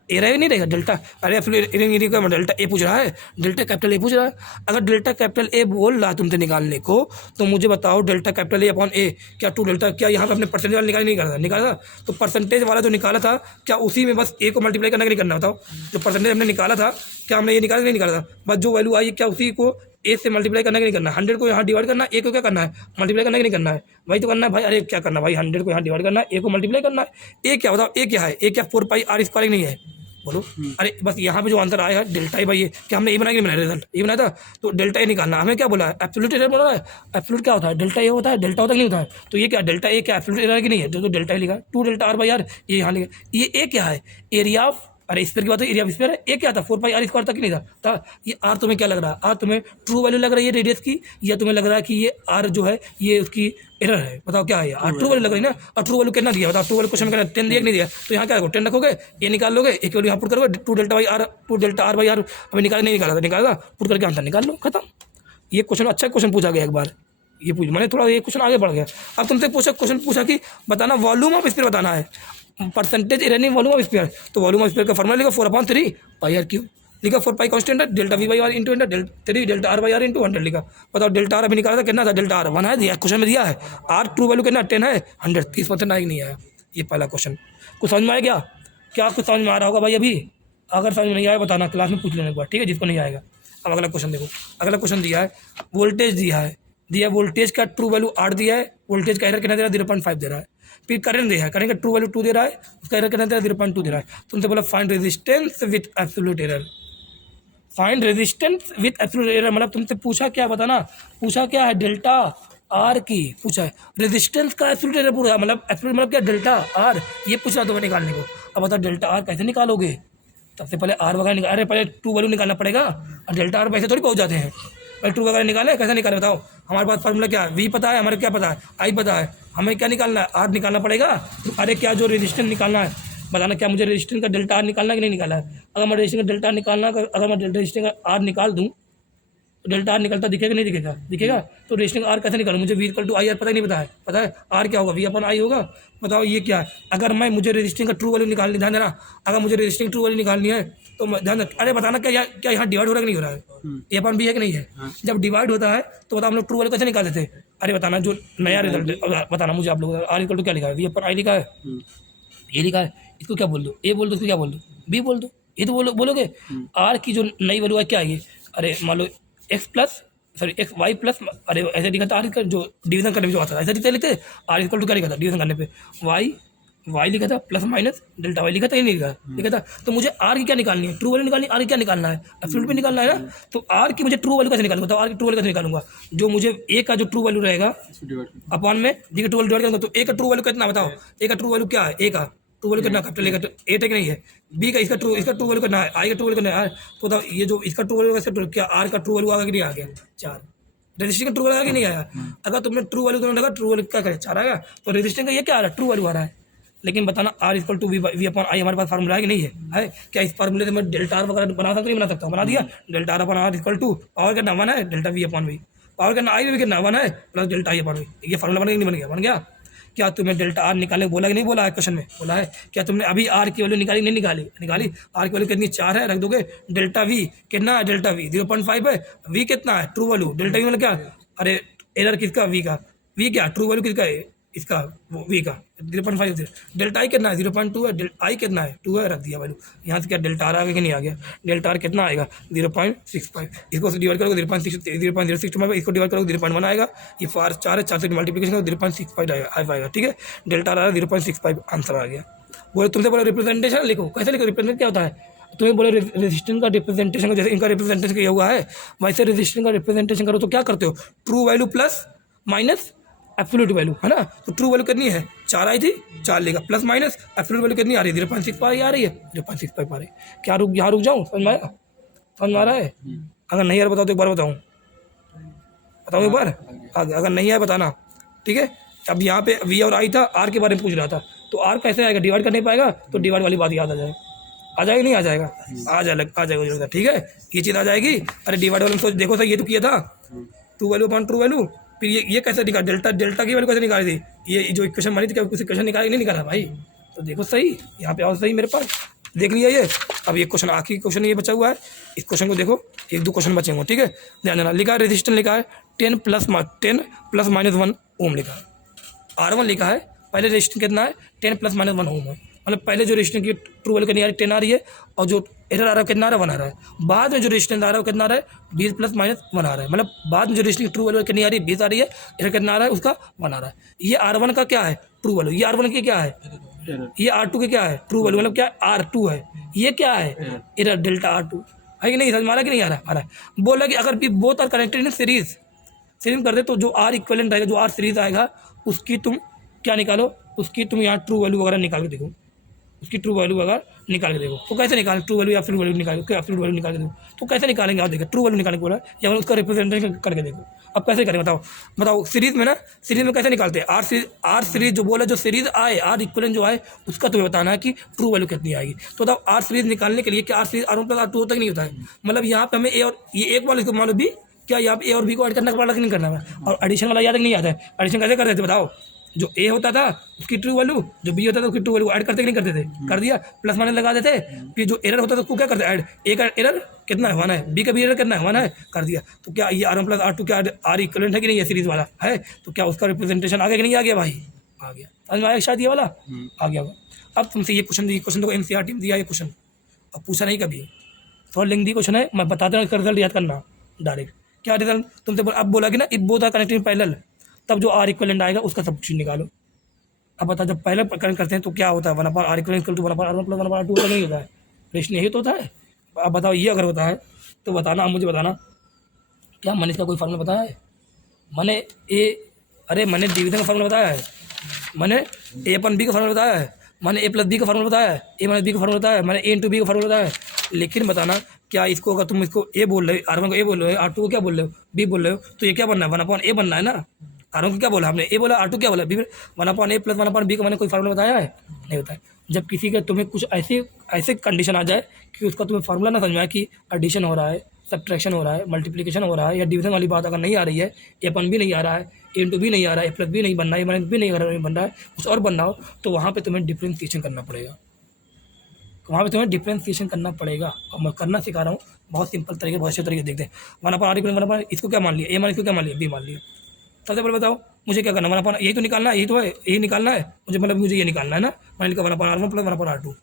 एरर नहीं रहेगा, डेल्टा। अरे एब्सोल्यूट एरर इन एरिया का डेल्टा ए पूछ रहा है, डेल्टा कैपिटल ए पूछ रहा है। अगर डेल्टा कैपिटल ए बोल रहा है तुमसे निकालने को, तो मुझे बताओ डेल्टा कैपिटल ए अपॉन ए क्या 2 डेल्टा, क्या यहाँ पे अपने परसेंटेज वाला निकाला था? तो परसेंटेज वाला जो निकाला था क्या उसी में बस ए को मल्टीप्लाई करना कि नहीं करना? बताओ जो परसेंटेज हमने निकाला था क्या हमने ये निकाला नहीं निकाला था? बस जो वैल्यू आई क्या उसी को ए से मल्टीप्लाई करना कि नहीं करना? 100 को यहाँ डिवाइड करना, ए को क्या करना है? मल्टीप्लाई करना कि नहीं करना है? वही तो करना है भाई। अरे क्या करना भाई? 100 को यहाँ डिवाइड करना है, ए को मल्टीप्लाई करना है। ए क्या बताओ? ए क्या है? ए क्या 4πr² नहीं है? बोलो। अरे बस यहाँ पे जो आंसर आया है डेल्टा ए बाई ए, क्या हमने ए बनाया कि नहीं बनाया? रिजल्ट ए बनाया था, तो डेल्टा ए निकालना। हमें क्या बोला है? एब्सोल्यूट एरर बोला है। एब्सोल्यूट क्या होता है? डेल्टा ए होता है। डेल्टा होता है कि नहीं होता है? तो ये क्या डेल्टा ए क्या एब्सोल्यूट एरर की नहीं है? तो डेल्टा ए लिखा 2 डेल्टा आर बाई आर, ये यहाँ लिखा। ये ए क्या है? एरिया ऑफ, अरे स्फीयर की बात है, एरिया ऑफ स्फीयर है। ए क्या था? 4πr² था कि नहीं था? ये आर तुम्हें क्या लग रहा है? आर तुम्हें ट्रू वैल्यू लग रही है रेडियस की, या तुम्हें लग रहा है कि ये आर जो है ये उसकी एरर है? बताओ क्या है? आर ट्रू वैल्यू लग रही है ना। और ट्रू वैल्यू कितना दिया? बताओ ट्रू वैल्यू क्वेश्चन में 10 दिया कि नहीं दिया? तो यहाँ क्या रखो? 10 रखोगे, ये निकाल लोगे, एक वैल्यू यहाँ पुट करोगे, 2 डेल्टा आर बाई आर। अभी निकाल नहीं निकाला पुट करके आंसर निकाल लो, खत्म। ये क्वेश्चन अच्छा क्वेश्चन पूछा गया एक बार, ये पूछ मैंने थोड़ा ये क्वेश्चन आगे बढ़ गया। अब तुमसे क्वेश्चन पूछा कि बताना वॉल्यूम ऑफ स्फीयर बताना है, percentage error in volume of sphere. तो वॉल्यूम ऑफ स्फीयर का फॉर्मूला लिखा 4/3πr³ लिखा, 4π कांस्टेंट है, delta v by r into 3 delta r by r into 100 लिखा। बताओ डेल्टा आर अभी निकाला था कितना था? डेल्टा आर 1 है, दिया क्वेश्चन में दिया है। आर ट्रू वैल्यू कितना? 10 है। 100 30% आएगा नहीं आया। ये पहला क्वेश्चन कुछ समझ में आया क्या? क्या कुछ समझ में आ रहा होगा भाई? अभी अगर समझ में नहीं आया बताना, क्लास में पूछ लेने एक बार, ठीक है, जिसको नहीं आएगा। अब अगला क्वेश्चन देखो। अगला क्वेश्चन दिया है वोल्टेज दिया वोल्टेज का ट्रू वैल्यू 8 दिया है, वोल्टेज का एरर कितना दे रहा है? 0.5 दे रहा है। फिर करंट दिया है, करंट का ट्रू वैल्यू 2 दे रहा है, उसका एरर कितना दे रहा है? 0.2 दे रहा है। तुमसे बोला find resistance with absolute error. Find resistance with absolute error मतलब तुमसे पूछा क्या बताना? पूछा क्या है? डेल्टा आर की पूछा है, रेजिस्टेंस का एब्सोल्यूट एरर पूछा, मतलब एब्सोल्यूट मतलब क्या? डेल्टा आर, ये पूछना तुम्हें निकालने को। अब बताओ डेल्टा आर कैसे निकालोगे? सबसे पहले आर वगैरह निकाल, अरे पहले ट्रू वैल्यू निकालना पड़ेगा, और डेल्टा आर वैसे थोड़ी पहुंच जाते हैं। पहले ट्रू वगैरह निकाले, कैसे निकाले बताओ? हमारे पास फार्मूला क्या है? वी पता है, हमारे क्या पता है? आई पता है, हमें क्या निकालना है? आर निकालना पड़ेगा। अरे क्या जो रेजिस्टेंस निकालना है बताना, क्या मुझे रेजिस्टेंस का डेल्टा आर निकालना है कि नहीं निकाला है? अगर मैं रेजिस्टेंस का डेल्टा आर निकालना, अगर मैं रेजिस्टेंस का आर निकाल दूँ तो डेल्टा आर निकलता दिखेगा नहीं दिखेगा? दिखेगा। तो रेजिस्टेंस आर कैसे निकालूं? मुझे v equal to i r पता ही नहीं पता है। पता है आर क्या होगा? वी अपॉन आई होगा। बताओ ये क्या है? अगर मुझे रेजिस्टेंस का ट्रू वैल्यू निकालनी, ध्यान देना, अगर मुझे रेजिस्टेंस ट्रू वैल्यू निकालनी है तो ध्यान, अरे बताना क्या यहाँ डिवाइड हो रहा है कि नहीं हो रहा है? ए अपॉन बी है कि नहीं है? जब डिवाइड होता है तो बताओ हम लोग ट्रू वैल्यू कैसे निकालते थे? अरे बताना जो नया रिजल्ट बताना मुझे आप लोग। आर इक्वल टू क्या लिखा है? वी अपॉन आई लिखा है, ये लिखा है, इसको क्या बोल दो? ए बोल दो, इसको क्या बोल दो? बी बोल दो। ये तो बोलोगे। आर की जो नई वैल्यू है क्या है? अरे मान लो एक्स वाई प्लस, अरे ऐसे लिखा था आर का जो डिवीजन करने में जो आता है, ऐसा लिखते आर इक्वल टू क्या लिखा था डिवीजन करने पे? वाई वाई लिखा था प्लस माइनस डेल्टा वाई लिखा था, ये नहीं लिखा था। तो मुझे आर की क्या निकालनी है, ट्रू वैल्यू निकालनी है। आर की क्या निकालना है, एब्सोल्यूट भी निकालना है ना। तो आर की मुझे ट्रू वैल्यू कैसे निकालूंगा, तो आर की ट्रू वैल्यू कैसे निकालूंगा, जो मुझे ए का जो ट्रू वैल्यू रहेगा अपॉन में डी का ट्रू वैल्यू डिवाइड करूंगा। तो ए का ट्रू वैल्यू कितना बताओ, ए का ट्रू वैल्यू क्या है, ए का ट्रू वैल्यू कितना कैपिटल ए का ए टेक नहीं है, बी का इसका ट्रू वैल्यू करना है, आई का ट्रू वैल्यू करना है। तो बताओ ये जो इसका ट्रू वैल्यू क्या आर का ट्रू वैल्यू आ गया कि नहीं आ गया, 4। रजिस्ट्रेशन का ट्रू वैल्यू आया कि नहीं आया, अगर तुमने ट्रू वैल्यू दोनों लगा, ट्रू वैल्यू क्या करे 4 आएगा। तो रजिस्ट्रेशन का ये क्या आ रहा है, ट्रू वैल्यू आ रहा है। लेकिन बताना r equal to v upon i हमारे पास फार्मूला है कि नहीं है क्या इस फार्मूले से मैं डेल्टा आर वगैरह बना सकता हूँ, नहीं बना सकता हूँ, बना दिया। Delta r upon are equal to power करना 1 है, delta v upon v, power करना आई भी करना 1 है plus delta i upon v. ये फार्मूला बन गया नहीं बन गया, बन गया। क्या तुम्हें डेल्टा आर निकालने बोला कि नहीं बोला है, क्वेश्चन में बोला है। क्या तुमने अभी आर की वैल्यू निकाली, नहीं निकाली। आर की वैल्यू कितनी 4 है, रख दोगे। डेल्टा वी कितना है, डेल्टा वी 0.5 है। वी कितना है, ट्रू वैल्यू। डेल्टा वी मतलब क्या, अरे एरर किसका, वी का, वी क्या ट्रू वैल्यू किसका है, इसका वो वी का 0.5। डेल्टा आई कितना है 0.2 है, आई कितना है 2 है, रख दिया वैल्यू। यहाँ से क्या डेल्टा आर आ गया कि नहीं आ गया, डेल्टा आर कितना आएगा 0.65। इसको डिवाइड करोगे 0.065, इसको डिवाइड करोगे 0.1 आएगा। ये 4 है, 4 से मल्टीप्लिकेशन करो 0.65 आएगा, ठीक है। डेल्टा आर 0.65 आंसर आ गया। बोले तुमसे बोले रिप्रेजेंटेशन लिखो, कैसे लिखो, रिप्रेजेंट क्या होता है। तुम्हें बोले रेजिस्टेंस का रिप्रेजेंटेशन, जैसे इनका रिप्रेजेंटेशन किया हुआ है वैसे रेजिस्टेंस का रिप्रेजेंटेशन करो तो क्या करते हो, true value plus minus absolute value, है ना। तो ट्रू वैल्यू कितनी है 4 आई थी, 4 लेगा, प्लस माइनस एब्सोल्यूट वैल्यू कितनी आ रही है 0.65 आ रही है, 0.65 आ रही है। क्या यहाँ रुक जाऊँ, समझ में आया, समझ में आ रहा है। अगर नहीं यार बताओ तो एक बार बताऊँ एक बार, अगर नहीं आया बताना, ठीक है। अब यहाँ पे वी और आई था, आर के बारे में पूछ रहा था। तो आर कैसे आएगा, डिवाइड कर नहीं पाएगा, तो डिवाइड वाली बात याद आ जाएगा नहीं आ जाएगा, आ जाएगा, ठीक है। ये चीज़ आ जाएगी। अरे डिवाइड वाले सोच देखो सर, ये तो किया था true value upon true value, फिर ये कैसे निकाल, डेल्टा की वैल्यू कैसे निकाली थी, ये जो इक्वेशन बनी थी क्या कुछ इक्वेशन निकाली नहीं निकाला भाई। तो देखो सही, यहाँ पे आओ सही मेरे पास, देख लिया ये। अब ये क्वेश्चन आखिरी क्वेश्चन ये बचा हुआ है, इस क्वेश्चन को देखो, 1-2 क्वेश्चन बचे हुए, ठीक है। ध्यान देना, लिखा है रेजिस्टेंस लिखा है 10 प्लस -1 ओम लिखा है, R1 लिखा है। पहले रेजिस्टेंस कितना है 10 प्लस -1 ओम है, मतलब पहले जो रेजिस्टेंस की ट्रू वैल्यू कितनी आ रही है 10 आ रही है, और जो एरर आ रहा है कितना आ रहा है 1 आ रहा है। बाद में जो रेजिस्टेंस आ रहा है वो कितना आ रहा है 20 प्लस -1 आ रहा है, मतलब बाद में जो रेजिस्टेंस की ट्रू वैल्यू कितनी आ रही है 20 आ रही है, एरर कितना आ रहा है उसका 1 आ रहा है। ये R1 का क्या है ट्रू वैल्यू, ये R1 की क्या है, ये R2 के क्या है ट्रू वैल्यू, मतलब क्या R2 है, ये क्या है एरर डेल्टा R2 है कि नहीं, समझ में आ रहा है कि नहीं आ रहा है। बोला कि अगर भी both are connected in series कर दे तो जो R इक्विवेलेंट आएगा, जो R सीरीज आएगा उसकी तुम क्या निकालो, उसकी तुम यहाँ ट्रू वैल्यू वगैरह निकाल के देखो, उसकी ट्रू वैल्यू वगैरह निकाल के देखो। तो कैसे निकालें ट्रू वैल्यू या एब्सोल्यूट वैल्यू निकालो, क्या एब्सोल्यूट वैल्यू निकाल के देखो, तो कैसे निकालेंगे आप देखो, ट्रू वैल्यू निकालने को बोला या उसका रिप्रेजेंटेशन करके देखो। अब कैसे करें बताओ सीरीज में ना, सीरीज में कैसे निकालते हैं, आर सीरीज जो बोला, जो सीरीज आए R इक्विवेलेंट जो आए उसका तुम्हें बताना है कि ट्रू वैल्यू कितनी आएगी। तो बताओ आर सीरीज निकालने के लिए क्या R series R1 plus R2 होता ही नहीं होता है, मतलब यहाँ पे हमें ए और ये एक वाले इसको मान लो बी, क्या यहाँ पे ए और बी को ऐड करना पड़ा कि नहीं करना है, और एडिशन वाला याद नहीं आता है। एडिशन कैसे करते थे बताओ, जो ए होता था उसकी ट्रू वैल्यू, जो बी होता था उसकी ट्रू वैल्यू ऐड करते कि नहीं करते थे, कर दिया, प्लस माइनस लगा देते। फिर जो एरर होता था उसको क्या करते ऐड, ए का एरर कितना है 1 है, बी का भी एरर कितना है 1 है, कर दिया। तो क्या ये R1 प्लस R2 क्या R इक्विवेलेंट है कि नहीं, ये सीरीज वाला है, तो क्या उसका रिप्रेजेंटेशन आ गया कि नहीं आ गया भाई, आ गया, समझ में आया शायद ये वाला आ गया। अब तुमसे ये क्वेश्चन तो NCERT में दिया ये क्वेश्चन, अब पूछा नहीं कभी, थोड़ा लिंक दी क्वेश्चन है, मैं बताता हूँ इसका रिजल्ट याद करना डायरेक्ट। क्या रिजल्ट तुमसे अब बोला कि ना if both are connected parallel, तब जो R इक्विवेलेंट आएगा उसका सब कुछ निकालो। अब बता, जब पहले कनेक्ट करते हैं तो क्या होता है 1 R equal to 1 R1 plus 1 R2 नहीं होता है, रेशन यही तो होता है। अब बताओ ये अगर होता है तो बताना, मुझे बताना क्या मैंने इसका कोई फार्मूला बताया है, मैंने डिवीजन का फार्मूला बताया है, मैंने A अपन B का फार्मूला बताया है, मैंने A प्लस B का फार्मूला बताया है, A माइनस B का फार्मूला बताया है, मैंने A इंटू B का फार्मूला बताया है। लेकिन बताना क्या इसको, अगर तुम इसको A बोल रहे हो, R1 को A बोल रहे हो, R2 को क्या बोल रहे हो B बोल रहे हो, तो ये क्या बनना है 1/A बनना है ना। R1 को क्या बोला हमने A बोला, R2 क्या बोला B, 1/A प्लस 1/B का मैंने कोई फार्मूला बताया है, नहीं होता है। जब किसी का तुम्हें कुछ ऐसे कंडीशन आ जाए कि उसका तुम्हें फार्मूला ना समझ में आए कि एडिशन हो रहा है, सब्ट्रैक्शन हो रहा है, मल्टीप्लिकेशन हो रहा है, या डिवीजन वाली बात अगर नहीं आ रही है, A अपन भी नहीं आ रहा है, A इंटू B नहीं आ रहा है, A प्लस B नहीं बन रहा है, A माइनस B नहीं बन रहा है, कुछ और बनना हो, तो वहाँ पे तुम्हें डिफ्रेंसिएशन करना पड़ेगा, और मैं करना सिखा रहा हूँ बहुत सिंपल तरीके, बहुत अच्छे तरीके देखते हैं। 1/R इक्वल 1/, इसको क्या मान लिया A मान, इसको क्या मान लिया B मान लिया। सबसे पहले बताओ मुझे क्या करना, 1/, यही तो निकालना है, यही तो है, यही निकालना है मुझे, मतलब मुझे ये निकालना है ना। मैंने लिखा 1/R1 प्लस 1/R2।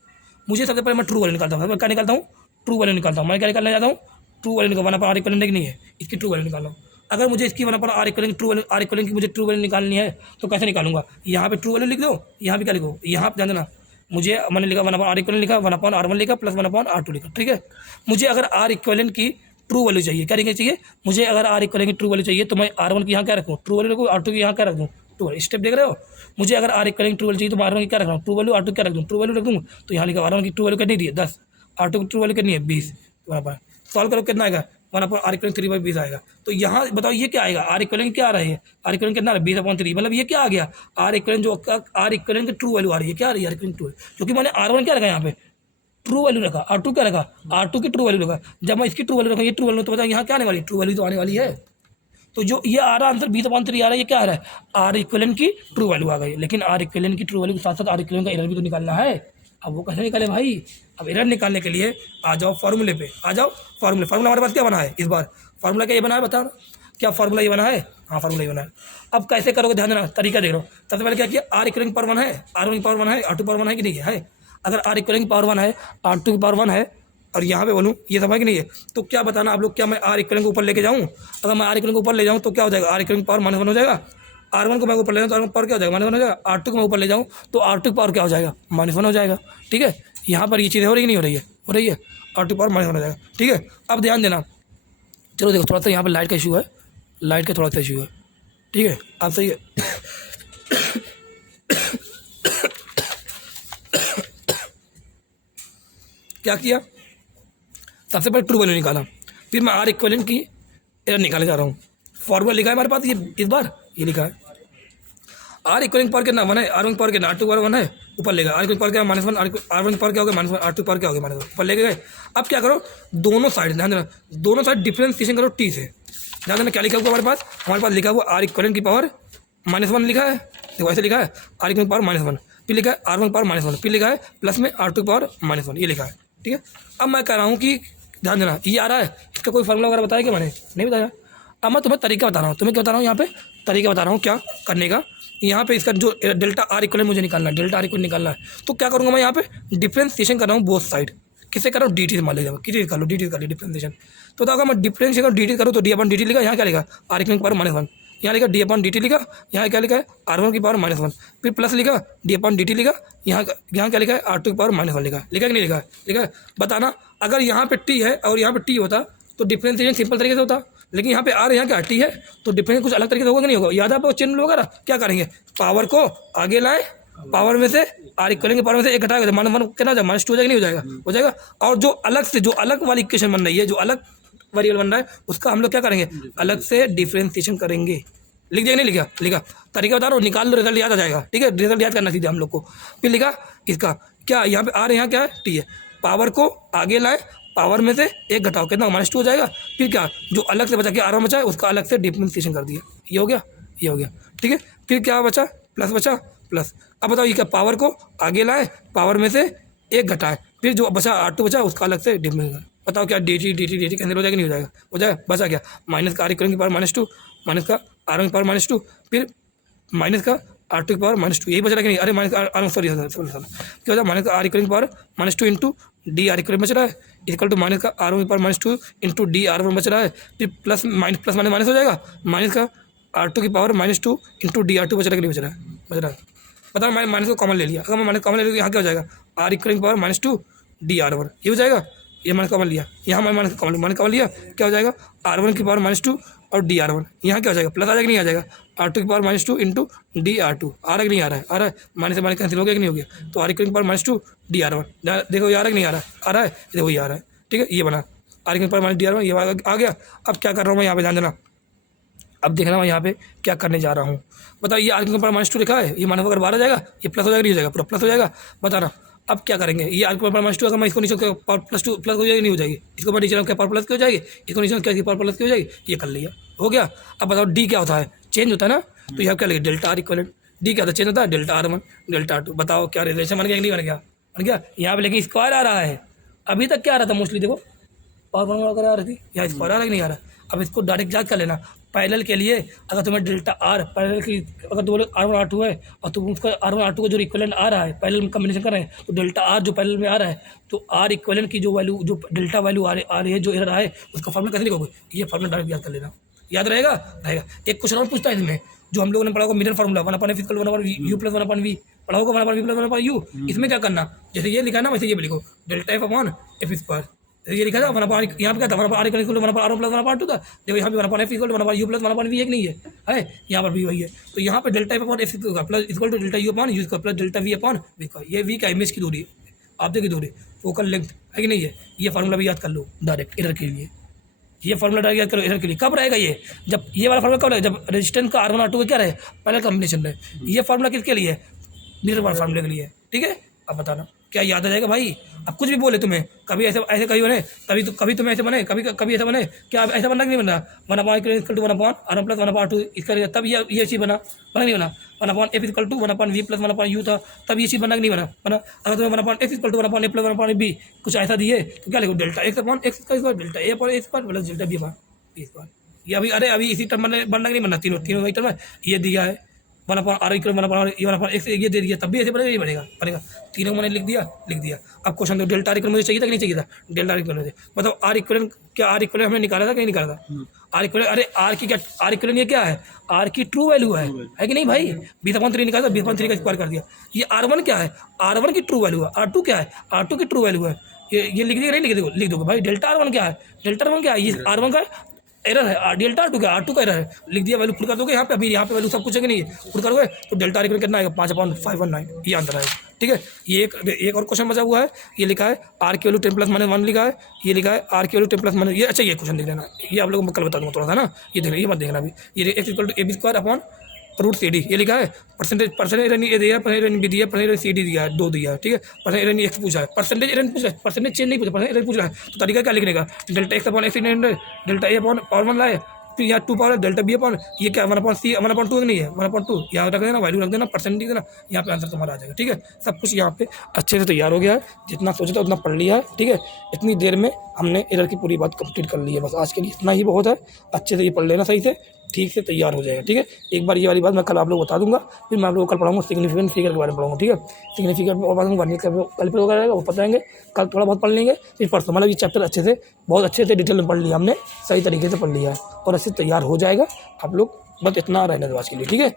मुझे सबसे पहले मैं ट्रू वैल्यू निकालता हूँ, क्या निकालता हूँ ट्रू वैल्यू निकालता हूँ, मैं क्या निकालना चाहता हूँ ट्रू वैल्यू निकाल 1/R इक्वल नहीं है, इसकी ट्रू वैल्यू निकाल रहा हूँ। अगर मुझे इसकी one upon r equal true value, r equal की मुझे ट्रू वैल्यू निकालनी है तो कैसे निकालूंगा? यहाँ पे ट्रू वैल्यू लिख दो, यहाँ पे क्या लिखो, यहाँ पे ध्यान देना, मुझे मैंने लिखा वन अपॉन आर इक्वल लिखा, वन अपॉन आर वन लिखा plus one upon R two लिखा, ठीक है। मुझे अगर आर इक्वल की ट्रू वैल्यू चाहिए, क्या लिखना चाहिए? मुझे अगर आर इक्वल की ट्रू वैल्यू चाहिए तो मैं आर वन की यहाँ क्या रखूँ, ट्रू वैल्यू रखूँ, आर टू की यहाँ क्या रख दूँ, ट्रू वैल्यू। स्टेप देख रहे हो? मुझे अगर आर इक्वल की ट्रू वैल्यू चाहिए तो मैं आर वन की क्या रख रहा हूँ, ट्रू वैल्यू, आर टू क्या रख दूँ, ट्रू वैल्यू रख दूँ। तो यहाँ लिखा आर वन की ट्रू वैल्यू कितनी दी है 10, आर टू की ट्रू वैल्यू कितनी है 20, बराबर सॉल्व करो कितना आएगा, वन अपॉन आर इक्वल 3/20 आएगा। तो यहाँ बताओ ये क्या आएगा, आर इक्वल क्या आ रहा है, आर इक्वल कितना 20/3, मतलब ये क्या आ गया, आर इक्वल जो आर इक्वल की ट्रू वैल्यू आ रही है, क्या आ रही है आर इक्वल ट्रू, क्योंकि मैंने आर वन क्या रखा यहाँ पे ट्रू वैल्यू रखा, आर टू क्या रखा, आर टू की ट्रू वैल्यू रखा। जब मैं इसकी ट्रू वैल्यू रखा, ये ट्रू वैल्यू, तो बताओ यहाँ क्या आने वाली, ट्रू वैल्यू तो आने वाली है। तो जो ये आ रहा आंसर 20/3 आ रहा है, ये क्या आ रहा है, आर इक्वल की ट्रू वैल्यू आ गई। लेकिन आर इक्वल की ट्रू वैल्यू के साथ साथ आर इक्वल का एरर भी तो निकालना है। अब वो कैसे निकाले भाई? अब एरर निकालने के लिए आ जाओ फॉर्मूले पे, आ जाओ फॉर्मूले। फॉर्मूला हमारे पास क्या बना है इस बार, फॉर्मूला क्या ये बना है, बता क्या फॉर्मूला ये बना है? हाँ फॉर्मूला ये बना है। अब कैसे करोगे ध्यान देना, तरीका देख लो। सबसे पहले क्या किया, आर इक्वल की पावर 1 है, आर वन की पावर 1 है, आर टू पावर 1 है कि नहीं है? अगर आर इक्वल की पावर 1 है, आर टू की पावर 1 है और यहाँ पे बोलूँ ये सब है कि नहीं है, तो क्या बताना आप लोग, क्या मैं आर इक्वल को ऊपर लेके जाऊँ? अगर मैं आर इक्वल को ऊपर ले जाऊँ तो क्या हो जाएगा, आर इक्वल की पावर -1 हो जाएगा। आर वन को मैं ऊपर ले जाऊँ तो आर वन पावर क्या हो जाएगा, -1 हो जाएगा। आर टू को मैं ऊपर ले जाऊँ तो आर टू की पावर क्या हो जाएगा, -1 हो जाएगा। ठीक है, यहाँ पर ये चीज़ें हो रही कि नहीं हो रही है? हो रही है, आर टू पावर -1 हो जाएगा। ठीक है, अब ध्यान देना, चलो देखो थोड़ा सा यहाँ पर लाइट का इशू है, लाइट का थोड़ा सा इशू है। ठीक है, आप सही है। क्या किया, सबसे पहले ट्रू वैल्यू निकाला, फिर मैं आर इक्वलेंट की एरर निकालने जा रहा हूँ। फॉर्मूला लिखा है हमारे पास, ये इस बार ये लिखा है, आर इक्वलिंग पावर कितना 1 है, आर वन पावर कितना, आर टू पावर 1 है, ऊपर ले गए, आर इक्वल पावर क्या -1, आर वन पावर क्या हो गया -1, आर टू पावर क्या हो गया -1, ऊपर ले गए। अब क्या करो, दोनों साइड ध्यान देना, दोनों साइड डिफ्रेंसिएशन करो टी से। ध्यान देना क्या लिखा हुआ हमारे पास लिखा हुआ आर इक्वलेंट की पावर -1 लिखा है, देखो ऐसे लिखा है आर इक्वल पावर -1, फिर लिखा है आर वन पावर -1, फिर लिखा है प्लस में आर टू पावर -1, ये लिखा है। ठीक है, अब मैं कह रहा हूँ कि ध्यान देना, ये आ रहा है, इसका कोई फॉर्मूला वगैरह बताया क्या मैंने? नहीं बताया। अब मैं तुम्हें तरीका बता रहा हूँ, तुम्हें क्या बता रहा हूँ यहाँ पे, तरीका बता रहा हूँ क्या करने का। यहाँ पे इसका जो डेल्टा आर इक्वल मुझे निकालना है, डेल्टा आर इक्वल निकालना है, तो क्या करूँगा मैं यहाँ पे डिफ्रेंसिएशन कर रहा हूँ बोथ साइड। किसे कर रहा हूँ, डी टी मान लीजिए, किसी कर लो, डी टी कर ली डिफ्रेंसिएशन। तो अगर मैं डिफ्रेंसिएशन डी टी करूँ तो डी अपन डी टी लिखा, यहाँ क्या लिखा आर इक्वल पावर -1, यहाँ लिखा डी अपन डी टी लिखा, यहाँ क्या लिखा है आर वन की पावर -1, फिर प्लस लिखा डी अपन डी टी लिखा, यहाँ क्या लिखा है आर टू की पावर -1 लिखा, लिखा कि नहीं लिखा है? लिखा है। बताना अगर यहाँ पे टी है और यहाँ पे टी होता तो डिफ्रेंसिएशन सिंपल तरीके से होता, लेकिन यहाँ पे आर यहाँ क्या टी है तो डिफरेंस कुछ अलग तरीके से होगा कि नहीं होगा? याद है आपको चिन्ह वगैरह क्या करेंगे, पावर को आगे लाएं, पावर में से आर इक्वल के पावर में से 1 घटाएगा तो -1 कितना हो जाएगा, -2 हो जाएगा, नहीं हो जाएगा? हो जाएगा। और जो अलग से, जो अलग वाली इक्वेशन बन रही है, जो अलग वेरिएबल बन रहा है, उसका हम लोग क्या करेंगे, अलग से डिफ्रेंसिएशन करेंगे। लिख दिया नहीं लिखा? लिखा, तरीका बता रहा हूँ, निकाल लो, रिजल्ट याद आ जाएगा। ठीक है, रिजल्ट याद करना सीधे हम लोग को। फिर लिखा इसका क्या, यहाँ पे आर यहाँ क्या है टी है, पावर को आगे लाए, पावर में से 1 घटाओ कितना -2 हो जाएगा। फिर क्या, जो अलग से बचा के आर वन बचा है उसका अलग से डिफ्रेंसिएशन कर दिया, ये हो गया, ये हो गया। ठीक है, फिर क्या बचा, प्लस बचा, प्लस। अब बताओ ये क्या, पावर को आगे लाए, पावर में से 1 घटाए, फिर जो बचा R2 बचा उसका अलग से डिफ्रेंसिएशन। बताओ क्या डी टी कैंसिल हो जाएगा, नहीं हो जाएगा? हो जाएगा। बचा क्या, माइनस का आर इक्वल की पावर -2, माइनस का आर वन की पावर -2, फिर माइनस का आर टू की पावर -2, यही बच रहा है कि नहीं? अरे माइनस आर सॉरी क्या हो जाए, माइनस का आर इक्वल की power -2 into D are equal बच रहा है, इक्वल टू माइनस का आर वन की power -2 into D are one बच रहा है, फिर प्लस माइनस हो जाएगा, माइनस का आर टू की power -2 into D R two बच रहा है कि नहीं बच रहा है? बच रहा है। बताओ मैं माइनस को कॉमन ले लिया, अगर मैं माइनस कॉमन ले लिया यहाँ क्या हो जाएगा, आर इक्वल की पावर -2 डी आर वन, ये हो जाएगा। ये माइनस कॉमन लिया, यहाँ मैं माइनस कॉमन लिया, क्या हो जाएगा, आर वन की पावर -2 और डी आर वन, यहाँ क्या हो जाएगा, प्लस आ जाएगा, नहीं आ जाएगा, आर टू की power -2 into D R two, आ रहा है कि नहीं आ रहा है? आ रहा है, माइनस से माइनस कैंसिल हो गया कि नहीं हो गया? तो आर इक्वल की पावर -2 डी आर वन, देखो ये आ रहा है कि नहीं आ रहा है? आ रहा है, देखो ये आ रहा है। ठीक है, ये बना आर इक्वल की पावर -डी आर वन, ये आ गया। अब क्या कर रहा हूँ मैं यहाँ पे, ध्यान देना, अब देखना मैं यहाँ पे क्या करने जा रहा हूँ। बताओ ये आर इक्वल की पावर -2 लिखा है, ये माइनस अगर 12 जाएगा, ये प्लस हो जाएगा, नहीं हो जाएगा? पूरा प्लस हो जाएगा। बताना अब क्या करेंगे, ये आर की पावर -2 अगर मैं इसको नीचे पावर +2 प्लस हो जाएगी, नहीं हो जाएगी? इसको मैं नीचे क्या पावर प्लस की हो जाएगी, इसको नीचे क्या पावर प्लस की हो जाएगी, ये कर लिया, हो गया। अब बताओ डी क्या होता है, चेंज होता है ना, तो यहाँ क्या लगे, डेल्टा आर इक्वल, डी क्या होता है, चेंज होता है, delta R one delta R two. बताओ क्या रिलेशन बन गया, नहीं बन गया? बन गया। यहाँ पे लेकिन स्क्वायर आ रहा है, अभी तक क्या आ रहा था मोस्टली, देखो पावर वगैरह आ रही थी, यहाँ स्क्वायर आ रहा है कि नहीं आ रहा? अब इसको डायरेक्ट याद कर लेना। पैरेलल के लिए अगर तुम्हें डेल्टा आर पैरेलल की, अगर तुम बोले R1 R2 है और तुम उसका R1 R2 का जो इक्विवेलेंट आ रहा है, पैरेलल में कॉम्बिनेशन कर रहे हैं, तो डेल्टा आर जो पैरेलल में आ रहा है, तो आर इक्विवेलेंट की जो वैल्यू, जो डेल्टा वैल्यू आ रही है, जो एरर है, उसका फॉर्मूला कैसे लिखोगे? ये फॉर्मूला डायरेक्ट याद कर लेना। याद रहेगा रहेगा। एक क्वेश्चन और पूछता है इसमें, जो हम लोगों ने पढ़ा होगा mirror formula, 1/f = 1/u + 1/v पढ़ा होगा, 1/v + 1/u। इसमें क्या करना, जैसे ये लिखा है ना वैसे ये भी लिखो, ΔF/f²। ये लिखा था 1/r, यहाँ पे क्या था 1/r = 1/r + 1/2 था। देखो यहाँ पे 1/f = 1/u + 1/v एक नहीं है, यहाँ पर भी वही है। तो यहाँ पे ΔF/f = ΔU/u² + ΔV/v²। ये v का इमेज की दूरी, आप देखिए दूरी, फोकल लेंथ है कि नहीं है। ये फार्मूला भी याद कर लो डायरेक्ट एरर के लिए, ये फार्मूला डायरेक्ट याद करो एरर के लिए। कब रहेगा ये, जब ये वाला फार्मूला कब रहेगा, जब रेजिस्टेंस का R1 R2 का क्या रहे पहले कॉम्बिनेशन रहे। ये फार्मूला किसके लिए, मिरर वाला फार्मूले के लिए, ठीक है। अब बताना क्या याद आ जाएगा भाई। अब कुछ भी बोले तुम्हें, कभी ऐसे ऐसे कहीं बने, कभी तुम्हें ऐसे बने, कभी ऐसा बने, क्या ऐसा बनना कि नहीं बनना, 1/r = 1/r + 1/2 इसका, तब ये चीज़ बना नहीं बना। 1/f = 1/v + 1/u था, तब ये चीज़ बना कि नहीं बना। अगर तुम्हें 1/f = 1/a + 1/b कुछ ऐसा दिए तो क्या लिखो, ΔX/x², ΔA/² + ΔB/b²। ये अभी इसी टर्म बनना कि नहीं बनना, तीनों वही टर्म है। ये दिया है 1/r = 1/x, ये दे दिया, तब भी ऐसे बनेगा, नहीं बनेगा। तीनों मैंने लिख दिया। अब क्वेश्चन तो ΔR मुझे चाहिए था कि नहीं चाहिए था, ΔR मुझे मतलब R क्या, R हमने निकाला था कि नहीं निकाला था। R, अरे R की क्या, R ये क्या है, R की ट्रू वैल्यू है कि नहीं भाई। 20/3 निकाला, 20/3 का स्क्वायर कर दिया। ये R1 क्या है, R1 की ट्रू वैल्यू है। R2 क्या है, R2 की ट्रू वैल्यू है। ये लिख दिया नहीं, लिख दोगे भाई। ΔR1 क्या है, ΔR1 क्या है, ये R1 का एरर है, ΔR2 क्या, R2 का एरर है, लिख दिया। वैल्यू पुट कर दोगे यहाँ पे, अभी यहाँ पे वैल्यू सब कुछ है कि नहीं, पुट करोगे तो ΔR कितना आएगा, 5/519, ये आंसर आएगा, ठीक है। ये एक और क्वेश्चन बचा हुआ है, ये लिखा है R की वैल्यू 10 + -1 लिखा है, ये लिखा है R की वैल्यू 10 + -, ये अच्छा ये क्वेश्चन देख लेना, ये आप लोगों को कल बता दूंगा थोड़ा सा ना, ये देख लेना, ये मत देखना अभी। ये x = ab² √CD ये लिखा है। परसेंटेज ए दिया है, परसेंटेज बी दिया है, परसेंटेज CD दिया है, 2 दिया है, ठीक है। परसेंटेज x पूछा है, परसेंटेज चेंज नहीं पूछा, परसेंटेज पूछ रहा है। तो तरीका क्या लिखने का, ΔX/x ΔA/1 लाए, फिर यहाँ 2 पावर ΔB/, ये क्या 1/c 1/2 नहीं है, 1/2 यहाँ रख देना, वैल्यू रख देना, परसेंटेज देना, यहाँ पे आंसर तुम्हारा आ जाएगा, ठीक है। सब कुछ यहाँ पे अच्छे से तैयार हो गया है, जितना सोचा था उतना पढ़ लिया है, ठीक है। इतनी देर में हमने एरर की पूरी बात कंप्लीट कर ली है, बस आज के लिए इतना ही बहुत है। अच्छे से ये पढ़ लेना, सही से ठीक से तैयार हो जाएगा, ठीक है। एक बार ये वाली बात मैं कल आप लोग बता दूंगा, फिर मैं आप लोगों को कल पढ़ाऊंगा सिग्निफिकेंट फिगर के बारे में पढ़ाऊंगा, ठीक है। सिग्निफिकेंट कल पे होगा, वो बताएंगे, कल थोड़ा बहुत पढ़ लेंगे, फिर परसों मतलब ये चैप्टर अच्छे से बहुत अच्छे से डिटेल में पढ़ लिया हमने, सही तरीके से पढ़ लिया है और अच्छे से तैयार हो जाएगा। आप लोग बस इतना रहने दो आज के लिए, ठीक है।